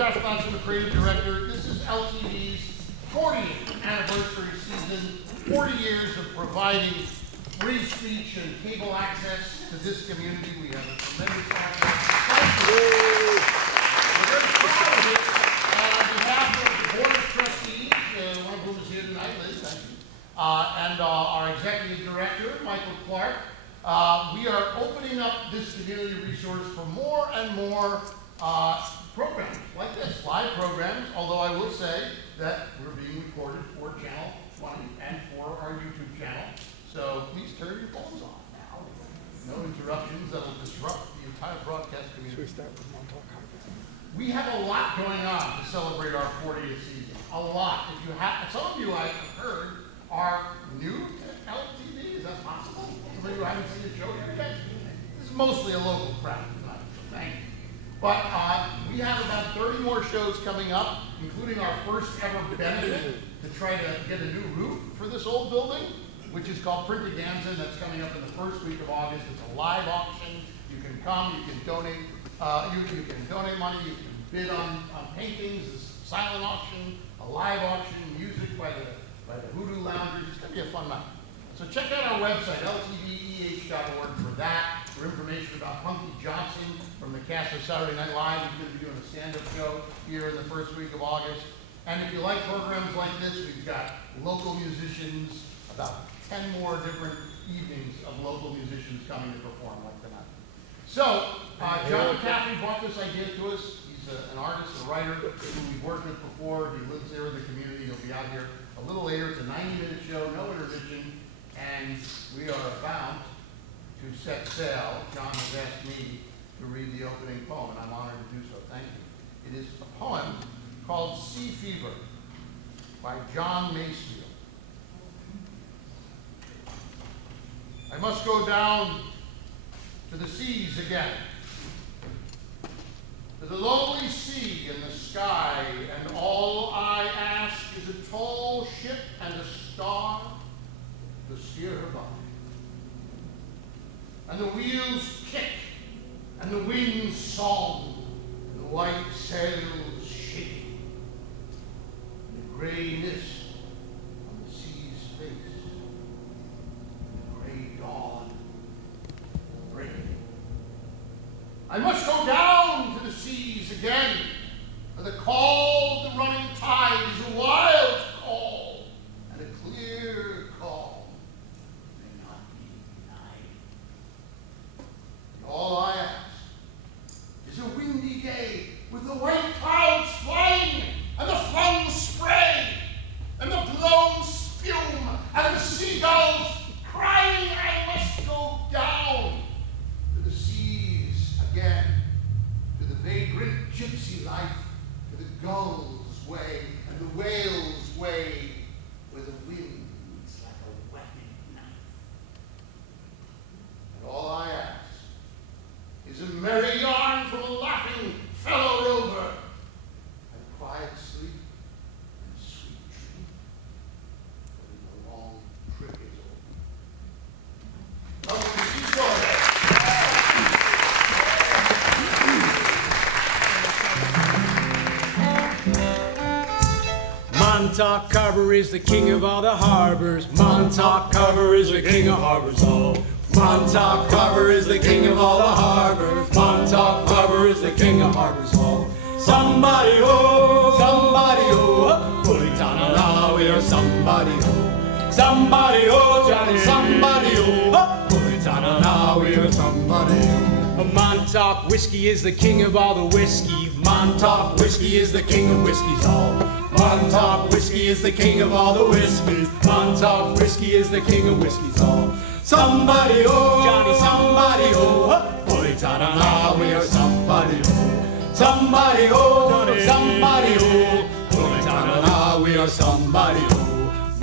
Josh Johnson, the creative director. This is LTV's 40th anniversary season, 40 years of providing free speech and cable access to this community. We have a tremendous access. Thank you. We're very proud of it. On behalf of the Board of Trustees, one of whom is here tonight, Liz, thank you, and our Executive Director, Michael Clark, we are opening up this community resource for more and more programs like this, live programs, although I will say that we're being recorded for Channel 20 and for our YouTube channel. So please turn your phones off now. No interruptions that will disrupt the entire broadcast community. Should we start with Montauk Harbor? We have a lot going on to celebrate our 40th season. A lot. If you have, some of you I have heard are new to LTV. Is that possible? Some of you haven't seen the show here yet. This is mostly a local crowd tonight, so thank you. But we have about 30 more shows coming up, including our first ever benefit to try to get a new roof for this old building, which is called Printaganza. That's coming up in the first week of August. It's a live auction. You can come, you can donate, you can donate money, you can bid on paintings, a silent auction, a live auction, music by the Hoodoo Loungers. It's going to be a fun night. So check out our website, ltveh.org, for that, for information about Punky Johnson from the cast of Saturday Night Live. He's going to be doing a stand-up show here in the first week of August. And if you like programs like this, we've got local musicians, about 10 more different evenings of local musicians coming to perform like tonight. So, John McCaffrey brought this idea to us. He's an artist, a writer who we've worked with before. He lives there in the community. He'll be out here a little later. It's a 90-minute show, no intermission, and we are about to set sail. John has asked me to read the opening poem, and I'm honored to do so. Thank you. It is a poem called Sea Fever by John Masefield. I must go down to the seas again, to the lonely sea in the sky, and all I ask is a tall ship and a star to steer her by. And the wheels kick, and the wind's song, and the white sails shaking, and the gray mist on the sea's face, and the gray dawn breaking. I must go down to the seas again, for the call of the running tide is a wild call, and a clear call may not be denied. And all I ask is a windy day with the white clouds flying, and the flung spray, and the blown spume, and the seagulls crying. I must go down to the seas again, to the vagrant gypsy life, to the gull's way, and the whale's way, where the wind's like a whetted knife. And all I ask is a merry yarn from a laughing fellow rover, and quiet sleep and sweet dream, when the long trip is over. Welcome to Seashore. Montauk Harbor is the king of all the harbors. Montauk Harbor is the king of harbors all. Montauk Harbor is the king of all the harbors. Montauk Harbor is the king of harbors all. Somebody oh, Pulitana, we are somebody oh. Somebody oh, Johnny, somebody oh, Pulitana, we are somebody oh. Montauk whiskey is the king of all the whiskey. Montauk whiskey is the king of whiskeys all. Montauk whiskey is the king of all the whiskeys. Montauk whiskey is the king of whiskeys all. Somebody oh, Johnny, somebody oh, Pulitana, we are somebody oh. Somebody oh, Johnny, somebody oh, Pulitana, we are somebody oh.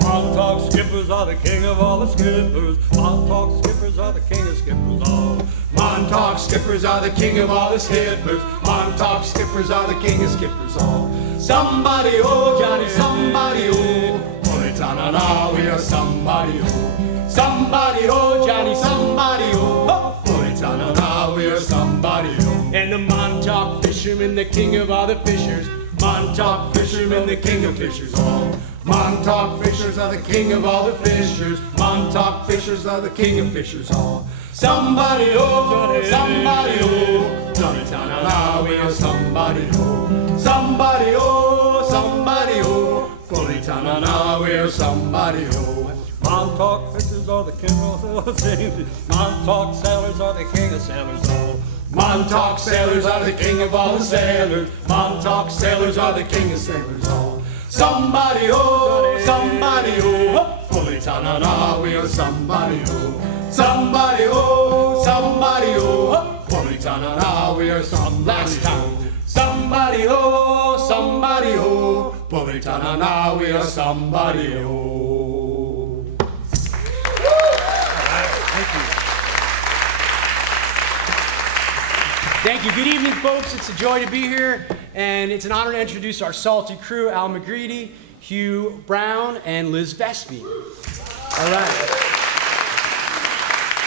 Montauk skippers are the king of all the skippers. Montauk skippers are the king of skippers all. Montauk skippers are the king of all the skippers. Montauk skippers are the king of skippers all. Somebody oh, Johnny, somebody oh, Pulitana, we are somebody oh. Somebody oh, Johnny, somebody oh, Pulitana, we are somebody oh. And the Montauk Montauk fisherman, the king of all the fishers. Montauk fisherman, the king of fishers all. Montauk fishers are the king of all the fishers. Montauk fishers are the king of fishers all. Somebody oh, somebody oh, Johnny ta-na-na, we are somebody oh. Somebody oh, somebody oh, Johnny ta-na-na, we are somebody oh. Montauk fishers are the king of all the things. Montauk sailors are the king of sailors all. Montauk sailors are the king of all the sailors. Montauk sailors are the king of sailors all. Somebody oh, somebody oh, Johnny ta-na-na, we are somebody oh. Somebody oh, somebody oh, Johnny ta-na-na, we are somebody. Last time. Somebody oh, somebody oh, Johnny ta-na-na, we are somebody oh. Thank you. Good evening, folks. It's a joy to be here, and it's an honor to introduce our salty crew: Al McGreedy, Hugh Brown, and Liz Vespi. All right.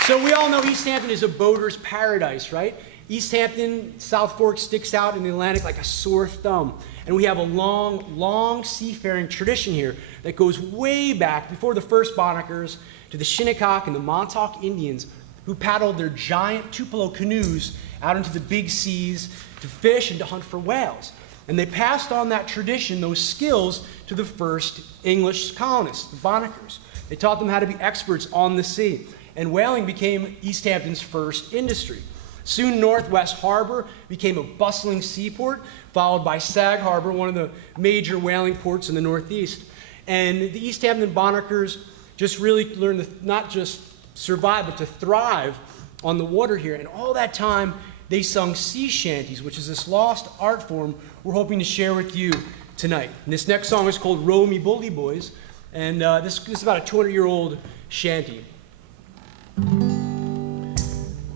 So we all know East Hampton is a boater's paradise, right? East Hampton, South Fork sticks out in the Atlantic like a sore thumb. And we have a long, long seafaring tradition here that goes way back before the first Bonnickers to the Shinnecock and the Montauk Indians, who paddled their giant Tupelo canoes out into the big seas to fish and to hunt for whales. And they passed on that tradition, those skills, to the first English colonists, the Bonnickers. They taught them how to be experts on the sea. And whaling became East Hampton's first industry. Soon Northwest Harbor became a bustling seaport, followed by Sag Harbor, one of the major whaling ports in the Northeast. And the East Hampton Bonnickers just really learned to not just survive, but to thrive on the water here. And all that time, they sung sea shanties, which is this lost art form we're hoping to share with you tonight. And this next song is called Row Me Bully Boys, and this is about a 200-year-old shanty.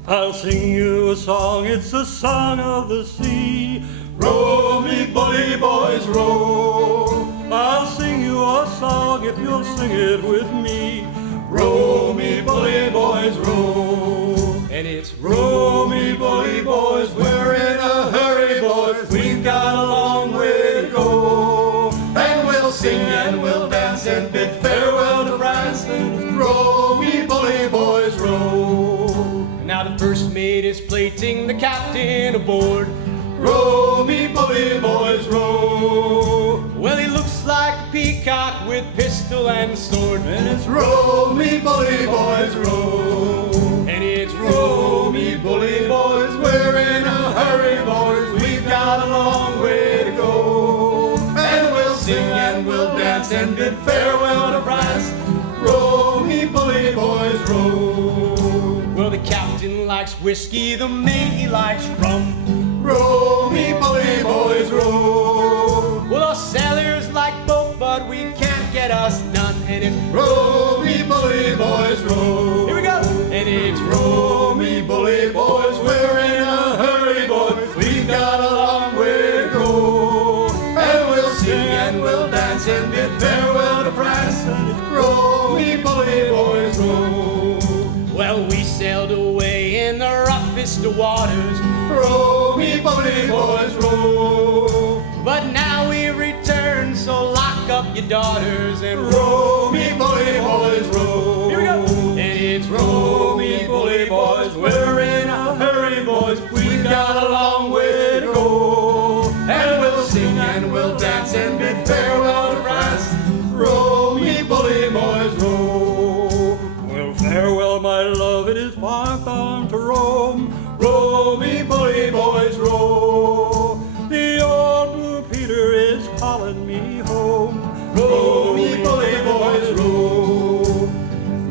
I'll sing you a song, it's the song of the sea. Row me bully boys, row. I'll sing you a song if you'll sing it with me. Row me bully boys, row. And it's Row me bully boys, we're in a hurry boys. We've got a long way to go. And we'll sing and we'll dance and bid farewell to France. Row me bully boys, row. now the first mate is plating the captain aboard. Row me bully boys, row. Well, he looks like a peacock with pistol and sword. And it's row me bully boys, row. And it's Row me bully boys, we're in a hurry boys. We've got a long way to go. And we'll sing and we'll dance and bid farewell to France. Row me bully boys, row. Well, the captain likes whiskey, the mate he likes rum. Row me bully boys, row. Well, us sailors like both, but we can't get us none. And it's Row me bully boys, row. here we go. And it's Row me bully boys, we're in a hurry boys. We've got a long way to go. And we'll sing and we'll dance and bid farewell to France. And it's row me bully boys, row. Well, we sailed away in the roughest of waters. Row me bully boys, row. But now we return, so lock up your daughters and Row me bully boys, row. Here we go. And it's Row me bully boys, we're in a hurry boys. We've got a long way to go. And we'll sing and we'll dance and bid farewell to France. Row me bully boys, row. Well, farewell my love, it is far time to roam. Row me bully boys, row. The old Blue Peter is calling me home. Row me bully boys, row.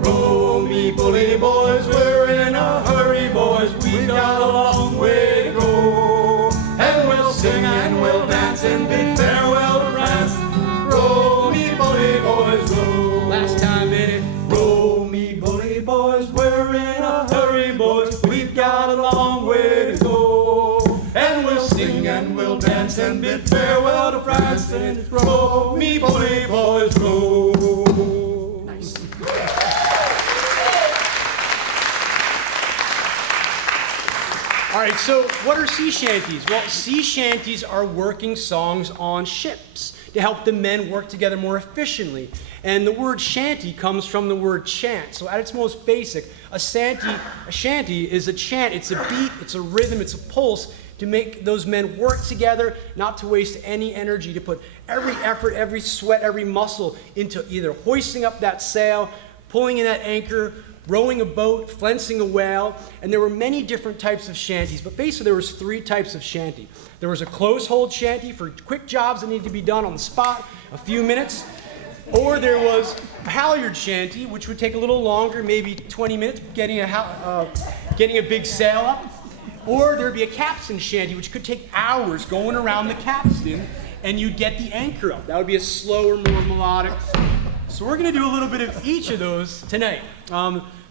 Row me bully boys, we're in a hurry boys. We've got a long way to go. And we'll sing and we'll dance and bid farewell to France. Row me bully boys, row. last time in it. Row me bully boys, we're in a hurry boys. We've got a long way to go. And we'll sing and we'll dance and bid farewell to France. And it's row me bully boys, row. Nice. All right, so what are sea shanties? Well, sea shanties are working songs on ships to help the men work together more efficiently. And the word shanty comes from the word chant. So at its most basic, a shanty is a chant. It's a beat, it's a rhythm, it's a pulse to make those men work together, not to waste any energy, to put every effort, every sweat, every muscle into either hoisting up that sail, pulling in that anchor, rowing a boat, flensing a whale. And there were many different types of shanties, but basically there was 3 types of shanty. There was a close hold shanty for quick jobs that needed to be done on the spot, a few minutes. Or there was a halyard shanty, which would take a little longer, maybe 20 minutes, getting a big sail up. Or there'd be a capstan shanty, which could take hours going around the capstan, and you'd get the anchor up. That would be a slower, more melodic. So we're going to do a little bit of each of those tonight.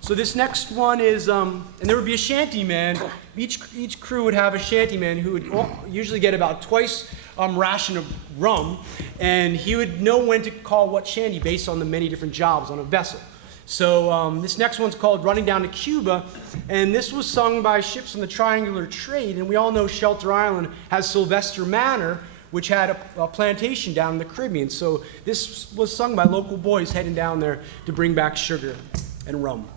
So this next one is, and there would be a shanty man. Each crew would have a shanty man who would usually get about twice ration of rum, and he would know when to call what shanty based on the many different jobs on a vessel. So this next one's called Running Down to Cuba, and this was sung by ships in the triangular trade, and we all know Shelter Island has Sylvester Manor, which had a plantation down in the Caribbean. So this was sung by local boys heading down there to bring back sugar and rum.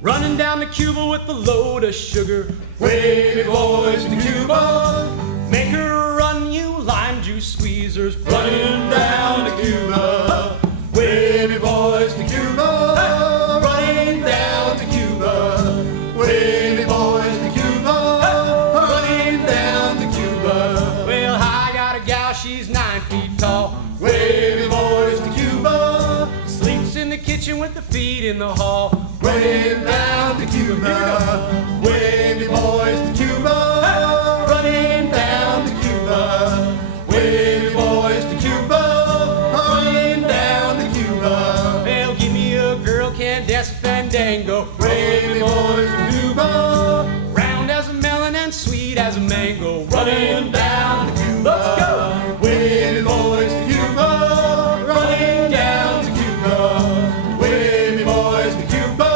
Running down to Cuba with a load of sugar, Wavy boys to Cuba, make her run, you lime juice squeezers. running down to Cuba. Wavy boys to Cuba, running down to Cuba. Wavy boys to Cuba, running down to Cuba. Well, I got a gal, she's 9 feet tall. Wavy boys to Cuba, Sleeps in the kitchen with the feet in the hall. running down to Cuba. Wavy boys to Cuba, running down to Cuba. Wavy boys to Cuba, running down to Cuba. Well, give me a girl, can dance a fandango. Wavy boys to Cuba, Round as a melon and sweet as a mango. running down to Cuba. Let's go. Wavy boys to Cuba, running down to Cuba. Wavy boys to Cuba,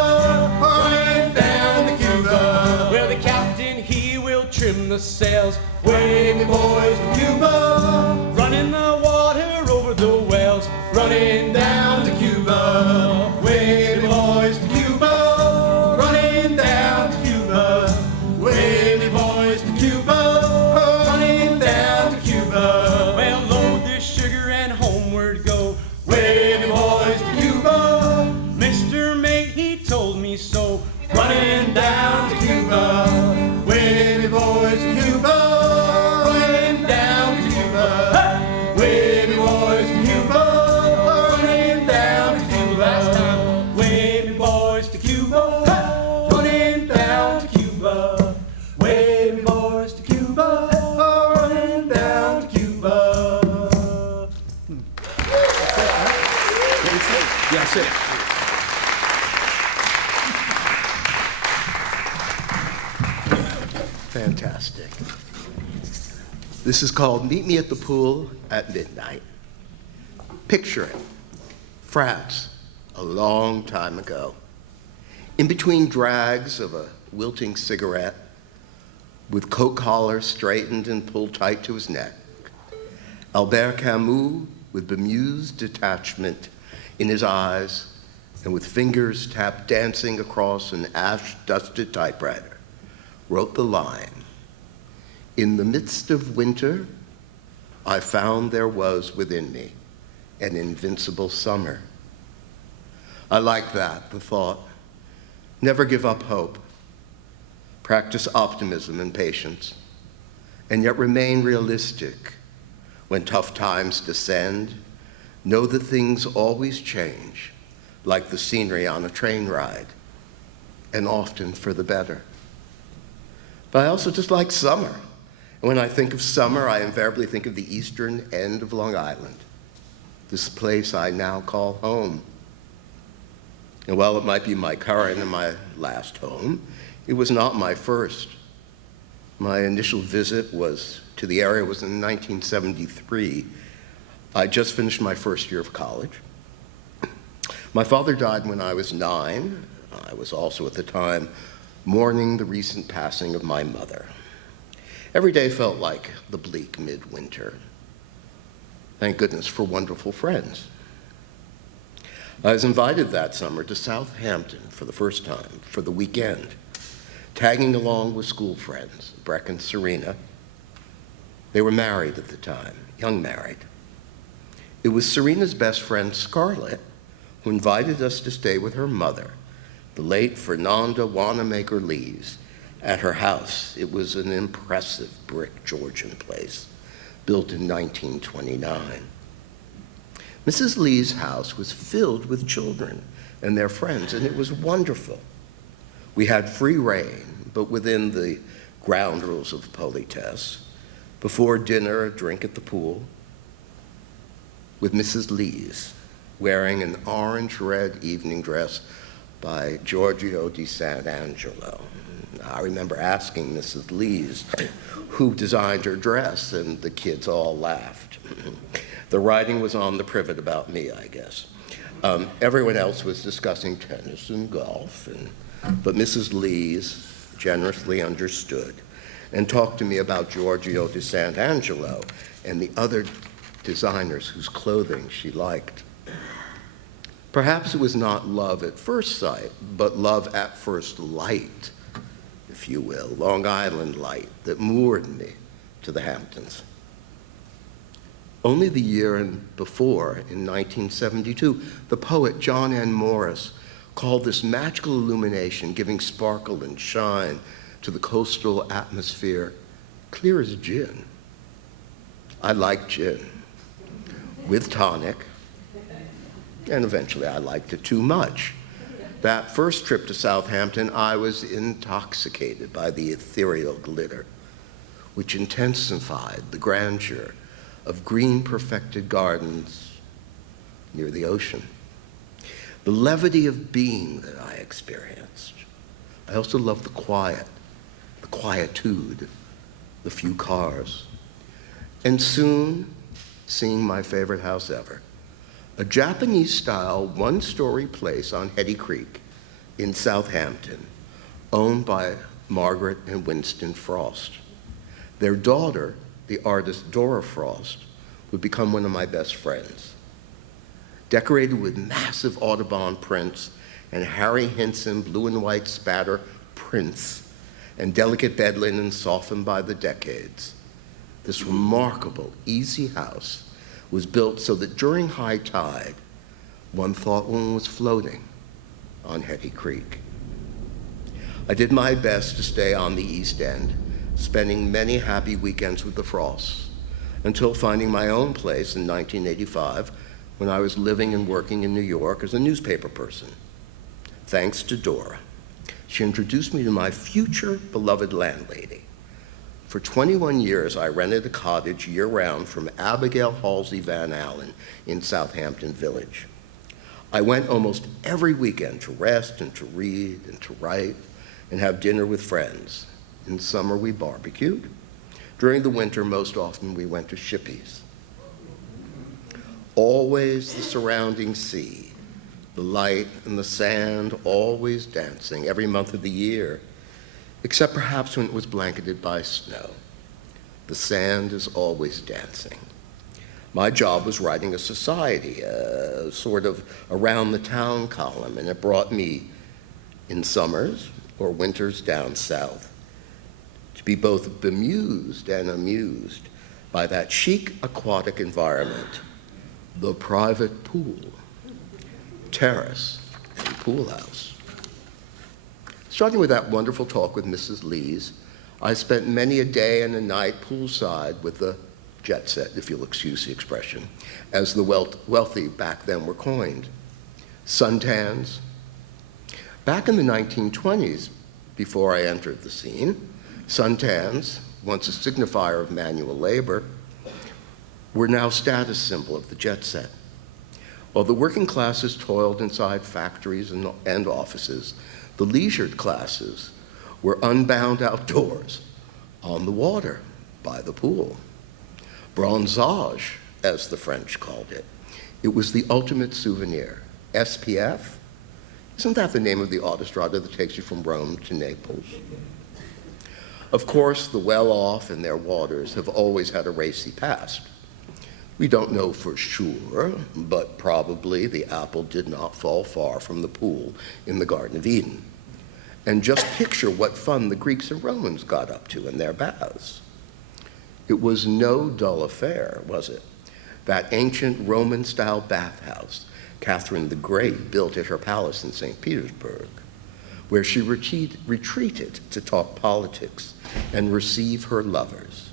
running down to Cuba. Well, the captain, he will trim the sails. Wavy boys to Cuba, Running the water over the whales. running down to Cuba. Wavy boys to Cuba, running down to Cuba. Wavy boys to Cuba, running down to Cuba. Well, load this sugar and homeward go. Wavy boys to Cuba, Mr. Mate, he told me so. running down to Cuba. Wavy boys to Cuba, running down to Cuba. Wavy boys to Cuba, running down to Cuba. Last time. Wavy boys to Cuba, running down to Cuba. Wavy boys to Cuba, running down to Cuba. Yes, it. Fantastic. This is called Meet Me at the Pool at Midnight. Picture it. France, a long time ago. In between drags of a wilting cigarette, with coat collar straightened and pulled tight to his neck, Albert Camus, with bemused detachment in his eyes and with fingers tapped dancing across an ash-dusted typewriter, wrote the line, "In the midst of winter, I found there was within me an invincible summer." I like that, the thought. Never give up hope. Practice optimism and patience, and yet remain realistic. When tough times descend, know that things always change, like the scenery on a train ride, and often for the better. But I also just like summer. And when I think of summer, I invariably think of the eastern end of Long Island, this place I now call home. And while it might be my current and my last home, it was not my first. My initial visit to the area was in 1973. I just finished my first year of college. My father died when I was 9. I was also at the time mourning the recent passing of my mother. Every day felt like the bleak midwinter. Thank goodness for wonderful friends. I was invited that summer to Southampton for the first time for the weekend, tagging along with school friends, Breck and Serena. They were married at the time, young married. It was Serena's best friend, Scarlett, who invited us to stay with her mother, the late Fernanda Wanamaker Lees, at her house. It was an impressive brick Georgian place, built in 1929. Mrs. Lee's house was filled with children and their friends, and it was wonderful. We had free reign, but within the ground rules of politesse. Before dinner, a drink at the pool, with Mrs. Lees wearing an orange-red evening dress by Giorgio di Sant'Angelo. I remember asking Mrs. Lees who designed her dress, and the kids all laughed. The writing was on the privet about me, I guess. Everyone else was discussing tennis and golf, but Mrs. Lees generously understood and talked to me about Giorgio di Sant'Angelo and the other designers whose clothing she liked. Perhaps it was not love at first sight, but love at first light, if you will, Long Island light, that moored me to the Hamptons. Only the year before, in 1972, the poet John N. Morris called this magical illumination, giving sparkle and shine to the coastal atmosphere, clear as gin. I like gin, with tonic, and eventually I liked it too much. That first trip to Southampton, I was intoxicated by the ethereal glitter, which intensified the grandeur of green perfected gardens near the ocean. The levity of being that I experienced. I also loved the quiet, the quietude, the few cars. And soon, seeing my favorite house ever, a Japanese-style one-story place on Hetty Creek in Southampton, owned by Margaret and Winston Frost. Their daughter, the artist Dora Frost, would become one of my best friends. Decorated with massive Audubon prints and Harry Hinson blue and white spatter prints and delicate bed linen softened by the decades, this remarkable, easy house was built so that during high tide, one thought one was floating on Hetty Creek. I did my best to stay on the East End, spending many happy weekends with the Frosts, until finding my own place in 1985 when I was living and working in New York as a newspaper person. Thanks to Dora. She introduced me to my future beloved landlady. For 21 years, I rented a cottage year-round from Abigail Halsey Van Allen in Southampton Village. I went almost every weekend to rest and to read and to write and have dinner with friends. In summer, we barbecued. During the winter, most often, we went to Shippey's. Always the surrounding sea, the light and the sand always dancing every month of the year, except perhaps when it was blanketed by snow. The sand is always dancing. My job was writing a society, a sort of around the town column, and it brought me in summers or winters down south to be both bemused and amused by that chic aquatic environment, the private pool, terrace, and pool house. Starting with that wonderful talk with Mrs. Lees, I spent many a day and a night poolside with the jet set, if you'll excuse the expression, as the wealthy back then were coined. Suntans. Back in the 1920s, before I entered the scene, suntans, once a signifier of manual labor, were now status symbol of the jet set. While the working classes toiled inside factories and offices, the leisured classes were unbound outdoors, on the water, by the pool. Bronzage, as the French called it. It was the ultimate souvenir. SPF, Isn't that the name of the autostrada that takes you from Rome to Naples? Of course, the well-off and their waters have always had a racy past. We don't know for sure, but probably the apple did not fall far from the pool in the Garden of Eden. And just picture what fun the Greeks and Romans got up to in their baths. It was no dull affair, was it? That ancient Roman-style bathhouse Catherine the Great built at her palace in St. Petersburg, where she retreated to talk politics and receive her lovers.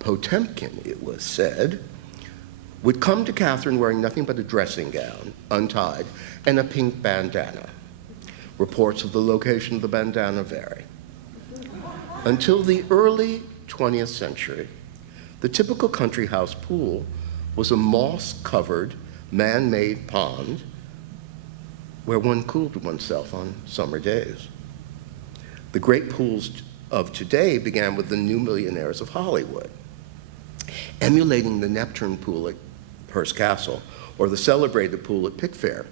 Potemkin, it was said, would come to Catherine wearing nothing but a dressing gown, untied, and a pink bandana. Reports of the location of the bandana vary. Until the early 20th century, the typical country house pool was a moss-covered, man-made pond where one cooled oneself on summer days. The great pools of today began with the new millionaires of Hollywood, emulating the Neptune pool at Hearst Castle or the celebrated pool at Pickfair,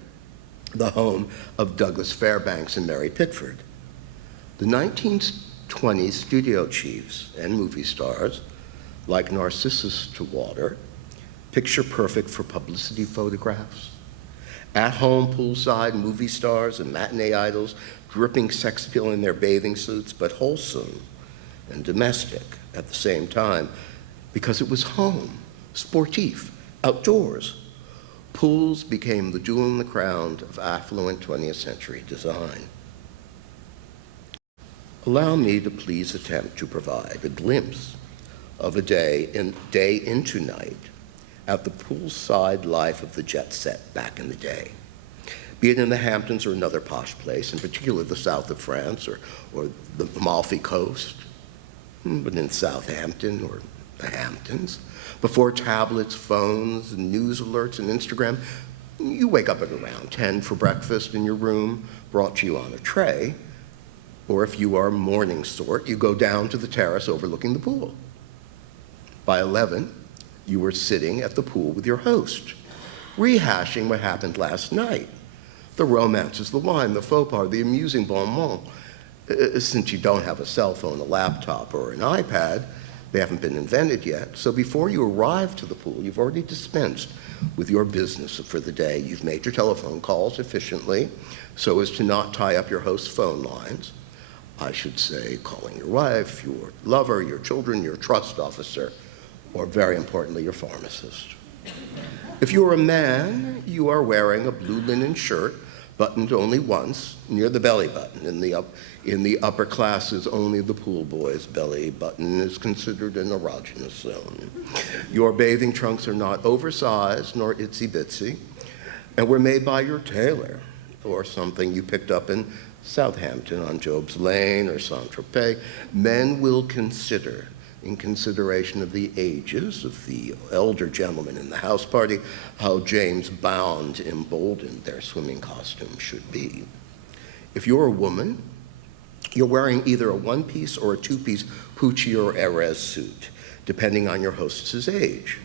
the home of Douglas Fairbanks and Mary Pickford. The 1920s studio chiefs and movie stars, like Narcissus to water, picture perfect for publicity photographs. At-home poolside movie stars and matinee idols dripping sex appeal in their bathing suits, but wholesome and domestic at the same time, because it was home, sportif, outdoors. Pools became the jewel in the crown of affluent 20th century design. Allow me to please attempt to provide a glimpse of a day into night at the poolside life of the jet set back in the day. Be it in the Hamptons or another posh place, in particular the south of France or the Amalfi Coast, but in Southampton or the Hamptons. Before tablets, phones, news alerts, and Instagram, you wake up at around 10 for breakfast in your room, brought to you on a tray, or if you are a morning sort, you go down to the terrace overlooking the pool. By 11, you were sitting at the pool with your host, rehashing what happened last night. The romances, the wine, the faux pas, the amusing bon mot. Since you don't have a cell phone, a laptop, or an iPad, they haven't been invented yet. So before you arrive to the pool, you've already dispensed with your business for the day. You've made your telephone calls efficiently so as to not tie up your host's phone lines. I should say calling your wife, your lover, your children, your trust officer, or very importantly, your pharmacist. If you're a man, you are wearing a blue linen shirt buttoned only once, near the belly button. In the upper classes, only the pool boy's belly button is considered an erogenous zone. Your bathing trunks are not oversized nor itsy-bitsy, and were made by your tailor, or something you picked up in Southampton on Job's Lane or Saint-Tropez. Men will consider, in consideration of the ages of the elder gentlemen in the house party, how James Bond emboldened their swimming costume should be. If you're a woman, you're wearing either a one-piece or a two-piece Pucci or Erez suit, depending on your hostess's age.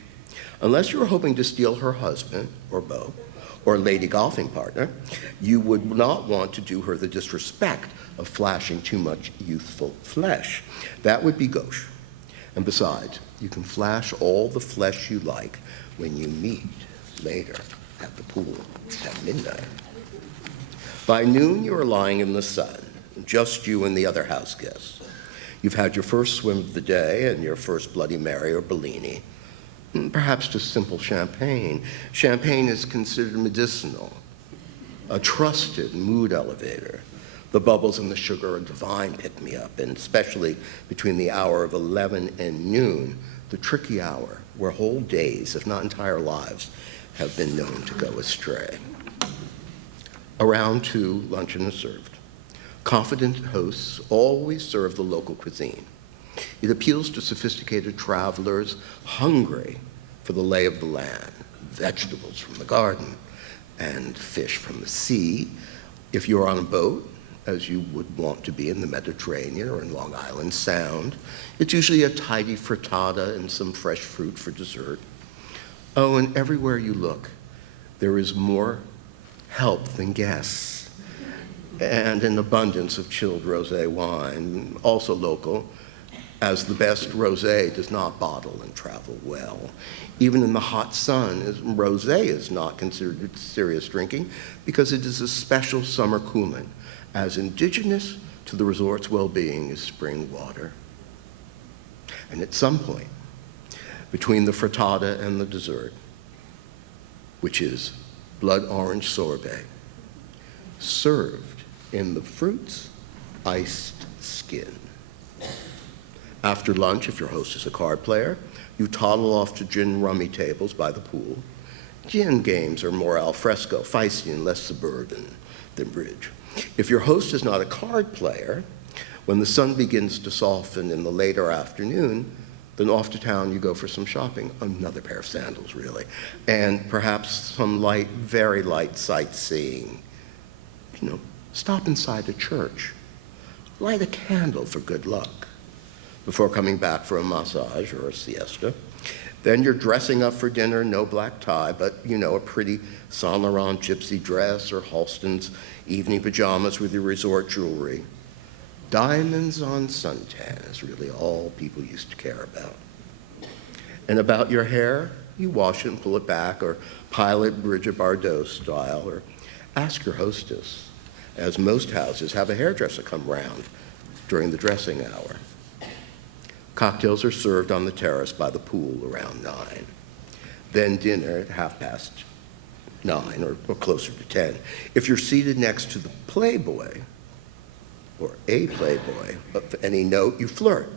Unless you're hoping to steal her husband, or beau, or lady golfing partner, you would not want to do her the disrespect of flashing too much youthful flesh. That would be gauche. And besides, you can flash all the flesh you like when you meet later at the pool at midnight. By noon, you are lying in the sun, just you and the other house guests. You've had your first swim of the day and your first Bloody Mary or Bellini, perhaps just simple champagne. Champagne is considered medicinal, a trusted mood elevator. The bubbles and the sugar are divine pick-me-up, and especially between the hour of 11 and noon, the tricky hour where whole days, if not entire lives, have been known to go astray. Around 2, luncheon is served. Confident hosts always serve the local cuisine. It appeals to sophisticated travelers hungry for the lay of the land, vegetables from the garden, and fish from the sea. If you're on a boat, as you would want to be in the Mediterranean or in Long Island Sound, it's usually a tidy frittata and some fresh fruit for dessert. Oh, and everywhere you look, there is more help than guests. and an abundance of chilled rosé wine, also local, as the best rosé does not bottle and travel well. Even in the hot sun, rosé is not considered serious drinking because it is a special summer coolant, as indigenous to the resort's well-being is spring water. And at some point, between the frittata and the dessert, which is blood orange sorbet, served in the fruit's iced skin. After lunch, if your host is a card player, you toddle off to gin rummy tables by the pool. Gin games are more al fresco, feisty and less suburban than bridge. If your host is not a card player, when the sun begins to soften in the later afternoon, then off to town you go for some shopping, another pair of sandals really, and perhaps some light, very light sightseeing. You know, stop inside a church, light a candle for good luck before coming back for a massage or a siesta. Then you're dressing up for dinner, no black tie, but you know, a pretty Saint Laurent gypsy dress or Halston's evening pajamas with your resort jewelry. Diamonds on suntan is really all people used to care about. And about your hair, you wash it and pull it back, or pile it Brigitte Bardot style, or ask your hostess, as most houses have a hairdresser come round during the dressing hour. Cocktails are served on the terrace by the pool around 9. Then dinner at 9:30 or closer to 10. If you're seated next to the Playboy, or a Playboy of any note, you flirt.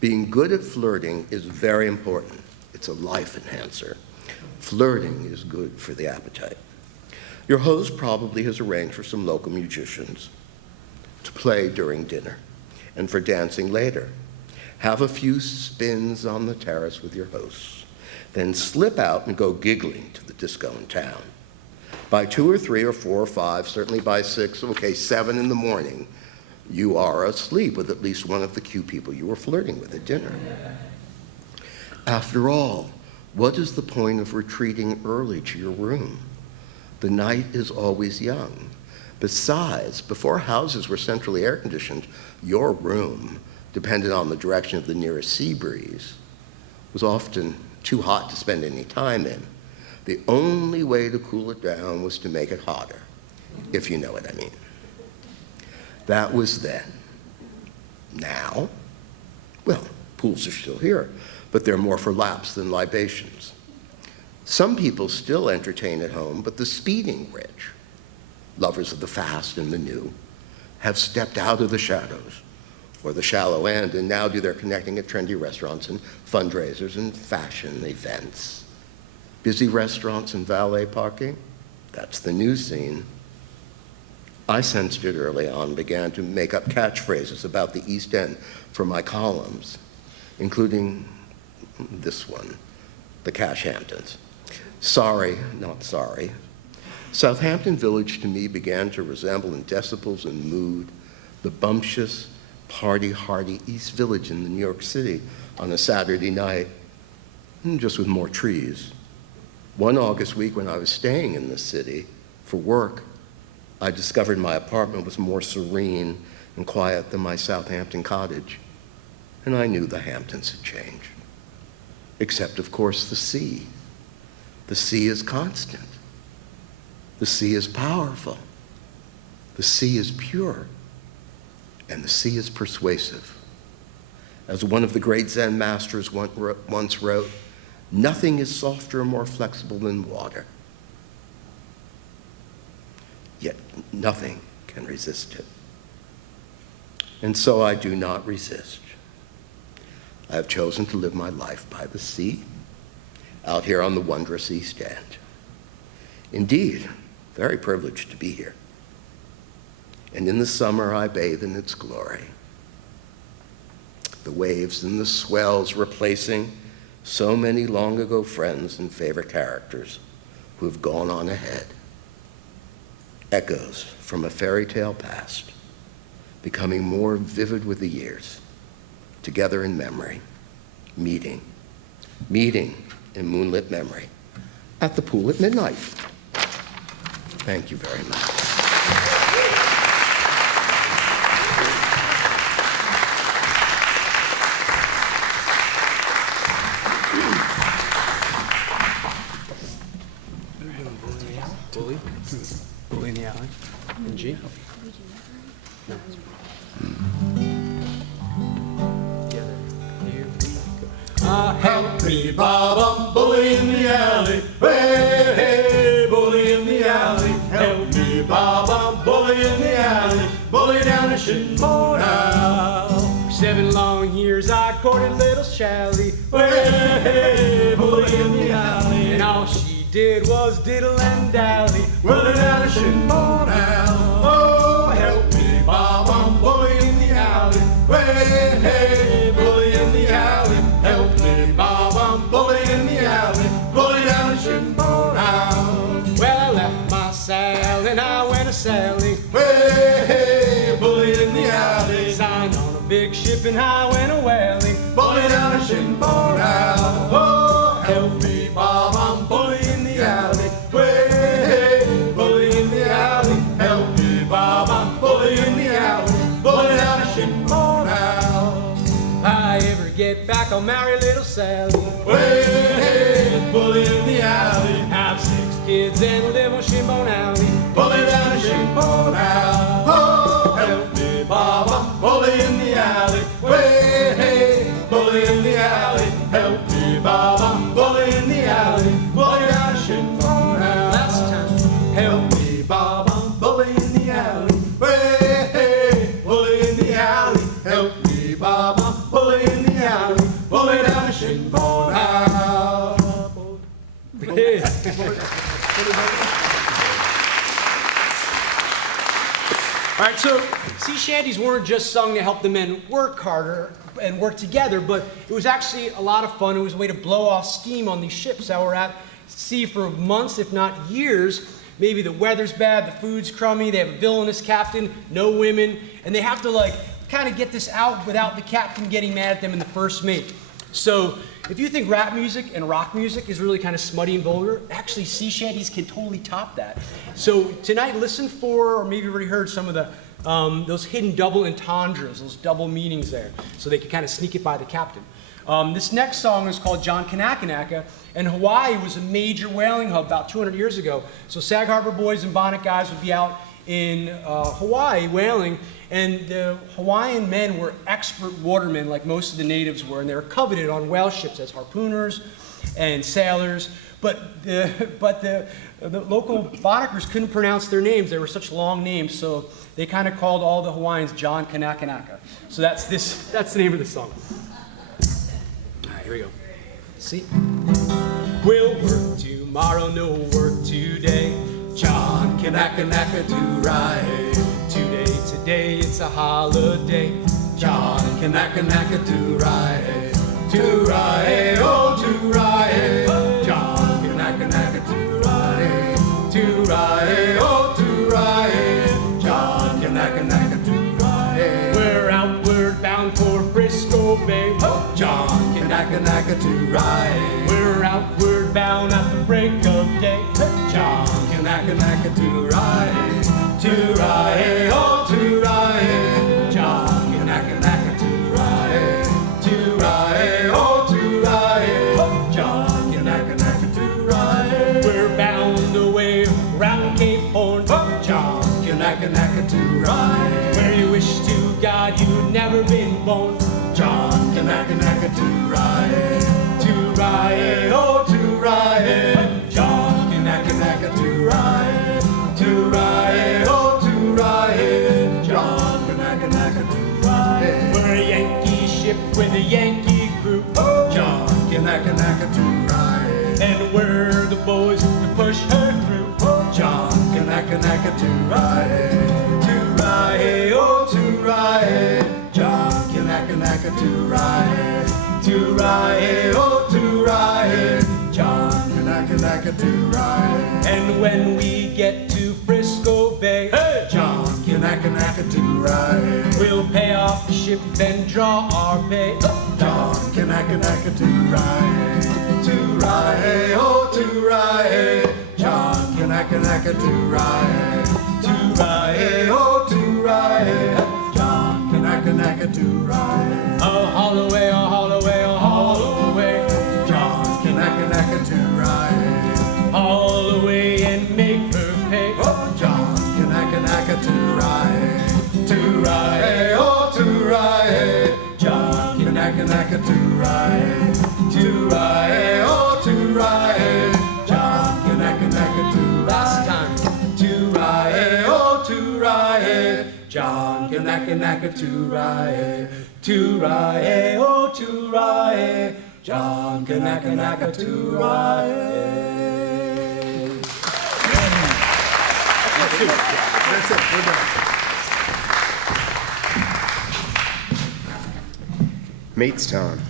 Being good at flirting is very important. It's a life enhancer. Flirting is good for the appetite. Your host probably has arranged for some local musicians to play during dinner and for dancing later. Have a few spins on the terrace with your hosts, then slip out and go giggling to the disco in town. By 2 or 3 or 4 or 5, certainly by 6, 7 in the morning, you are asleep with at least one of the cute people you were flirting with at dinner. After all, what is the point of retreating early to your room? The night is always young. Besides, before houses were centrally air-conditioned, your room, dependent on the direction of the nearest sea breeze, was often too hot to spend any time in. The only way to cool it down was to make it hotter, if you know what I mean. That was then. Now, well, pools are still here, but they're more for laps than libations. Some people still entertain at home, but the speeding rich, lovers of the fast and the new, have stepped out of the shadows or the shallow end and now do their connecting at trendy restaurants and fundraisers and fashion events. Busy restaurants and valet parking, that's the new scene. I sensed it early on and began to make up catchphrases about the East End for my columns, including this one, the Cash Hamptons. Sorry, not sorry. Southampton Village to me began to resemble in decibels and mood the bumptious, party-hardy East Village in New York City on a Saturday night, just with more trees. One August week when I was staying in the city for work, I discovered my apartment was more serene and quiet than my Southampton cottage, and I knew the Hamptons had changed. Except, of course, the sea. The sea is constant. The sea is powerful. The sea is pure. And the sea is persuasive. As one of the great Zen masters once wrote, nothing is softer or more flexible than water. Yet nothing can resist it. And so I do not resist. I have chosen to live my life by the sea, out here on the wondrous East End. Indeed, very privileged to be here. And in the summer, I bathe in its glory. The waves and the swells replacing so many long ago friends and favorite characters who have gone on ahead. Echoes from a fairy tale past, becoming more vivid with the years, together in memory, meeting in moonlit memory, at the pool at midnight. Thank you very much. me, Bob, bully in the alley. Hey, hey, bully in the alley. Help me, Bob, bully in the alley. Bully down a shinbone now. For 7 long years I courted little Shally. Hey, hey, bully in the alley. And all she did was diddle and dally. Bully down a shinbone now. Oh, help me, Bob, I'm bully in the alley. Hey, hey, bully in the alley. Help me, Bob, I'm bully in the alley. Bully down a shinbone now. Well, I left my Sally and I went a sailing. Hey, hey, bully in the alley. Signed on a big ship and I went a whaling. Bully down a shinbone now. Oh, help me, Bob, I'm bully in the alley. Hey, hey, bully in the alley. Help me, Bob, I'm bully in the alley. Bully down a shinbone now. If I ever get back, I'll marry little Sally. Hey, hey, bully in the alley. Have 6 kids and live on Shinbone Alley. Bully down a shinbone now. Oh, help me, Bob, I'm bully in the alley. Hey, hey, bully in the alley. Help me, Bob, I'm bully in the alley. Bully down a shinbone now. Last time. Help me, Bob, I'm bully in the alley. Hey, hey, bully in the alley. Help me, Bob, I'm bully in the alley. Bully down a shinbone now. All right, so sea shanties weren't just sung to help the men work harder and work together, but it was actually a lot of fun. It was a way to blow off steam on these ships that were at sea for months, if not years. Maybe the weather's bad, the food's crummy, they have a villainous captain, no women, and they have to like kind of get this out without the captain getting mad at them in the first mate. So if you think rap music and rock music is really kind of smutty and vulgar, actually sea shanties can totally top that. So tonight, listen for, or maybe you've already heard some of the those hidden double entendres, those double meanings there, so they can kind of sneak it by the captain. This next song is called John Kanakanaka, and Hawaii was a major whaling hub about 200 years ago. So Sag Harbor boys and bonnet guys would be out in Hawaii whaling, and the Hawaiian men were expert watermen like most of the natives were, and they were coveted on whale ships as harpooners and sailors. But the local bonnickers couldn't pronounce their names. They were such long names, so they kind of called all the Hawaiians John Kanakanaka. So that's the name of the song. All right, here we go. See? We'll work tomorrow, no work today. John Kanakanaka to ride. Today it's a holiday. John Kanakanaka to ride. To ride, oh to ride. John Kanakanaka to ride. To ride, oh to ride. John Kanakanaka to ride. We're outward bound for Frisco Bay. John Kanakanaka to ride. We're outward bound at the break of day. John Kanakanaka to ride. To ride, oh to ride. John Kanakanaka to ride. To ride, oh to ride. John Kanakanaka to ride. We're bound away round Cape Horn. John Kanakanaka to ride. Where you wish to God you'd never been born. John Kanakanaka to ride. To ride, oh to ride. John Kanakanaka to ride. To ride, oh to ride. John Kanakanaka to ride. We're a Yankee ship with a Yankee crew. John Kanakanaka to ride. And we're the boys to push her through. John Kanakanaka to ride. To ride, oh to ride. John Kanakanaka to ride. To ride, oh to ride. John Kanakanaka to ride. And when we get to Frisco Bay, hey! John Kanakanaka to ride. We'll pay off the ship and draw our pay. John Kanakanaka to ride. To ride, oh to ride. John Kanakanaka to ride. To ride, oh to ride. John Kanakanaka to ride. Oh Holloway, oh Holloway, oh Holloway. John Kanakanaka to ride. All the way and make her pay. John Kanakanaka to ride. To ride, oh to ride. John Kanakanaka to ride. To ride. Kanaka, Turae, Turae, oh Turae, John Kanaka, Turae. That's it, we're done. Maidstone.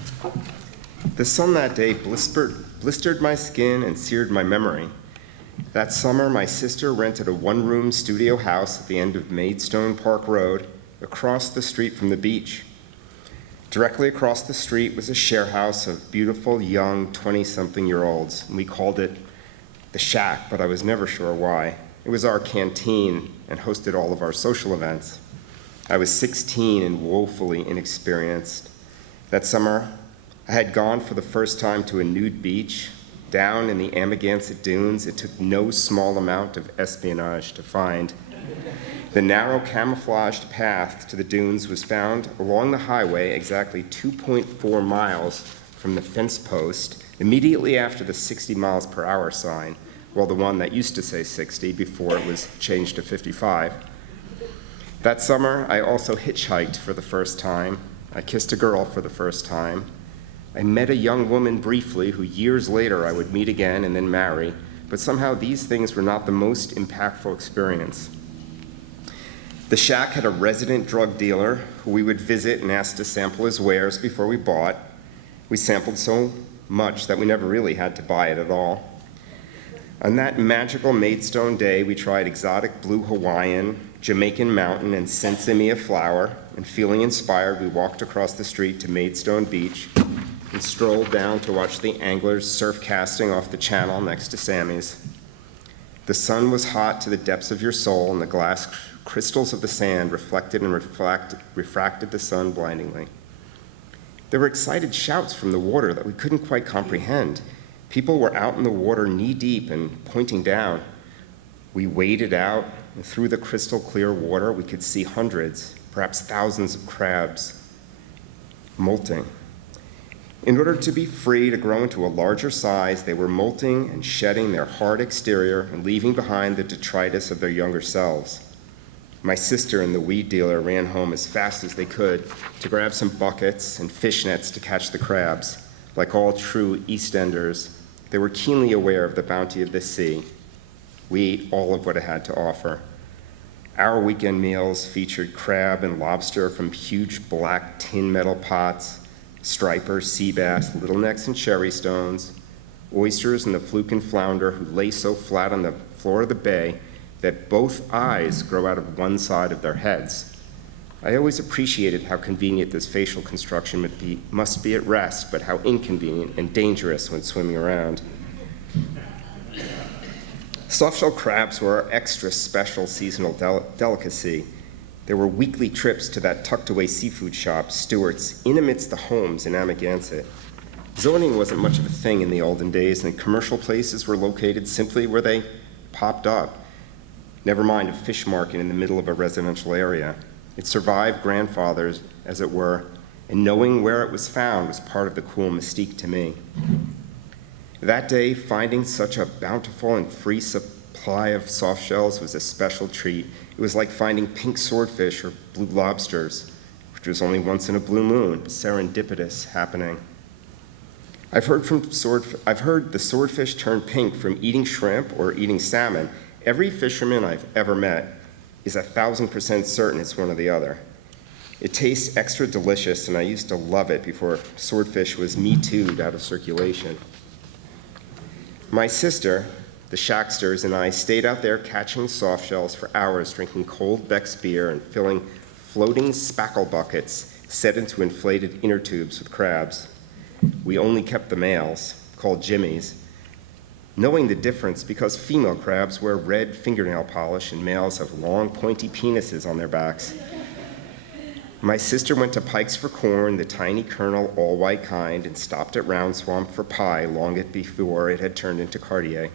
The sun that day blistered my skin and seared my memory. That summer, my sister rented a one-room studio house at the end of Maidstone Park Road, across the street from the beach. Directly across the street was a share house of beautiful, young, 20-something-year-olds, and we called it the Shack, but I was never sure why. It was our canteen and hosted all of our social events. I was 16 and woefully inexperienced. That summer, I had gone for the first time to a nude beach. Down in the Amagansett Dunes, it took no small amount of espionage to find. The narrow camouflaged path to the dunes was found along the highway exactly 2.4 miles from the fence post, immediately after the 60 miles per hour sign, well, the one that used to say 60 before it was changed to 55. That summer, I also hitchhiked for the first time. I kissed a girl for the first time. I met a young woman briefly who years later I would meet again and then marry, but somehow these things were not the most impactful experience. The Shack had a resident drug dealer who we would visit and ask to sample his wares before we bought. We sampled so much that we never really had to buy it at all. On that magical Maidstone day, we tried exotic blue Hawaiian, Jamaican mountain, and sensimilla flower, and feeling inspired, we walked across the street to Maidstone Beach and strolled down to watch the anglers surf casting off the channel next to Sammy's. The sun was hot to the depths of your soul, and the glass crystals of the sand reflected and refracted the sun blindingly. There were excited shouts from the water that we couldn't quite comprehend. People were out in the water knee-deep and pointing down. We waded out, and through the crystal clear water, we could see hundreds, perhaps thousands of crabs molting. In order to be free to grow into a larger size, they were molting and shedding their hard exterior and leaving behind the detritus of their younger selves. My sister and the weed dealer ran home as fast as they could to grab some buckets and fish nets to catch the crabs. Like all true Eastenders, they were keenly aware of the bounty of the sea. We ate all of what it had to offer. Our weekend meals featured crab and lobster from huge black tin metal pots, striper, sea bass, little necks, and cherry stones, oysters and the fluke and flounder who lay so flat on the floor of the bay that both eyes grow out of one side of their heads. I always appreciated how convenient this facial construction must be at rest, but how inconvenient and dangerous when swimming around. Softshell crabs were our extra special seasonal delicacy. There were weekly trips to that tucked-away seafood shop, Stewart's, in amidst the homes in Amagansett. Zoning wasn't much of a thing in the olden days, and commercial places were located simply where they popped up. Never mind a fish market in the middle of a residential area. It survived grandfathers, as it were, and knowing where it was found was part of the cool mystique to me. That day, finding such a bountiful and free supply of soft shells was a special treat. It was like finding pink swordfish or blue lobsters, which was only once in a blue moon, serendipitous happening. I've heard the swordfish turn pink from eating shrimp or eating salmon. Every fisherman I've ever met is 1,000% certain it's one or the other. It tastes extra delicious, and I used to love it before swordfish was Me Too'd out of circulation. My sister, the Shacksters, and I stayed out there catching soft shells for hours, drinking cold Beck's beer and filling floating spackle buckets set into inflated inner tubes with crabs. We only kept the males, called Jimmies, knowing the difference because female crabs wear red fingernail polish and males have long, pointy penises on their backs. My sister went to Pike's for corn, the tiny kernel, all-white kind, and stopped at Round Swamp for pie long before it had turned into Cartier.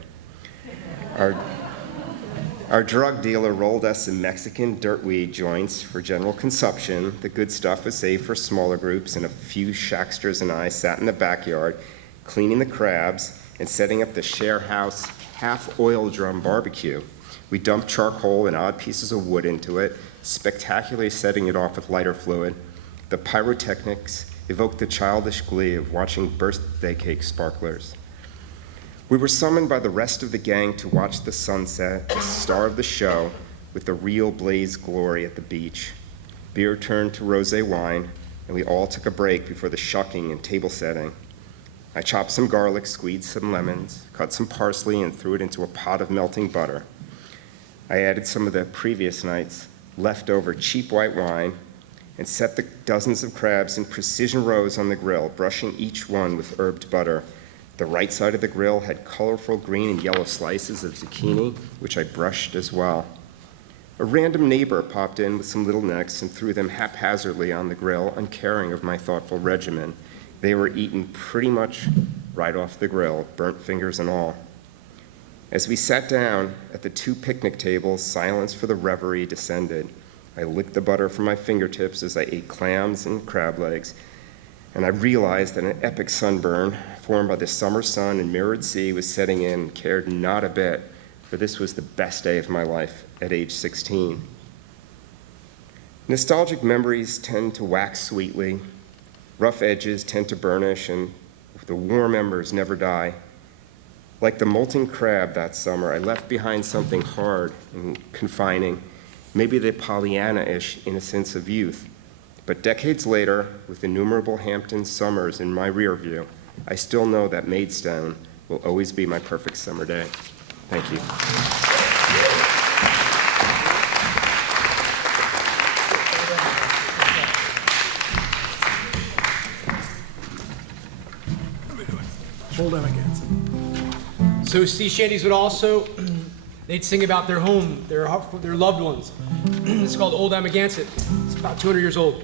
Our drug dealer rolled us some Mexican dirtweed joints for general consumption. The good stuff was saved for smaller groups, and a few Shacksters and I sat in the backyard, cleaning the crabs and setting up the share house half-oil drum barbecue. We dumped charcoal and odd pieces of wood into it, spectacularly setting it off with lighter fluid. The pyrotechnics evoked the childish glee of watching birthday cake sparklers. We were summoned by the rest of the gang to watch the sunset, the star of the show, with the real blaze glory at the beach. Beer turned to rosé wine, and we all took a break before the shucking and table setting. I chopped some garlic, squeezed some lemons, cut some parsley, and threw it into a pot of melting butter. I added some of the previous night's leftover cheap white wine and set the dozens of crabs in precision rows on the grill, brushing each one with herbed butter. The right side of the grill had colorful green and yellow slices of zucchini, which I brushed as well. A random neighbor popped in with some little necks and threw them haphazardly on the grill, uncaring of my thoughtful regimen. They were eaten pretty much right off the grill, burnt fingers and all. As we sat down at the 2 picnic tables, silence for the reverie descended. I licked the butter from my fingertips as I ate clams and crab legs, and I realized that an epic sunburn formed by the summer sun and mirrored sea was setting in and cared not a bit, for this was the best day of my life at age 16. Nostalgic memories tend to wax sweetly, rough edges tend to burnish, and the warm embers never die. Like the molting crab that summer, I left behind something hard and confining, maybe the Pollyanna-ish innocence of youth. But decades later, with innumerable Hampton summers in my rear view, I still know that Maidstone will always be my perfect summer day. Thank you. Hold them against. So sea shanties would also, they'd sing about their home, their loved ones. It's called Old Amagansett. It's about 200 years old.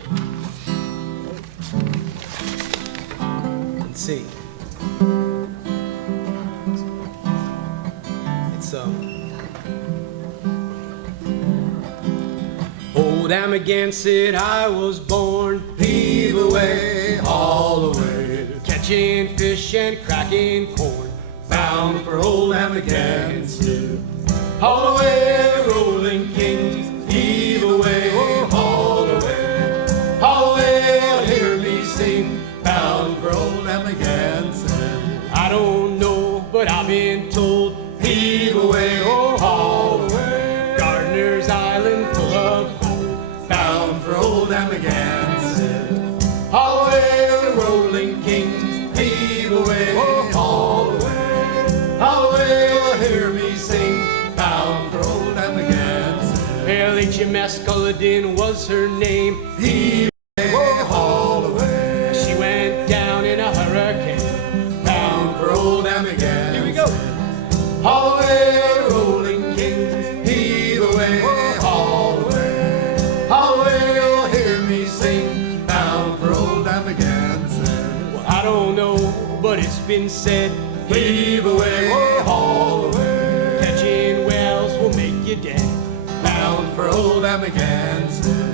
Let's see. It's Old Amagansett, I was born. Heave away, haul away, catching fish and cracking corn. Bound for old Amagansett. Haul away the rolling kings, heave away, oh, haul away. Haul away, hear me sing, bound for old Amagansett. I don't know, but I've been told, heave away, oh, haul away. Gardener's Island full of gold, bound for old Amagansett. Haul away the rolling kings, heave away, oh, haul away. Haul away, hear me sing, bound for old Amagansett. HMS Culloden was her name. Heave away, oh, haul away. She went down in a hurricane, bound for old Amagansett. Here we go. Haul away, rolling kings, heave away, oh, haul away. Haul away, oh, hear me sing, bound for old Amagansett. Well, I don't know, but it's been said, heave away, oh, haul away. Catching whales will make you dead, bound for old Amagansett.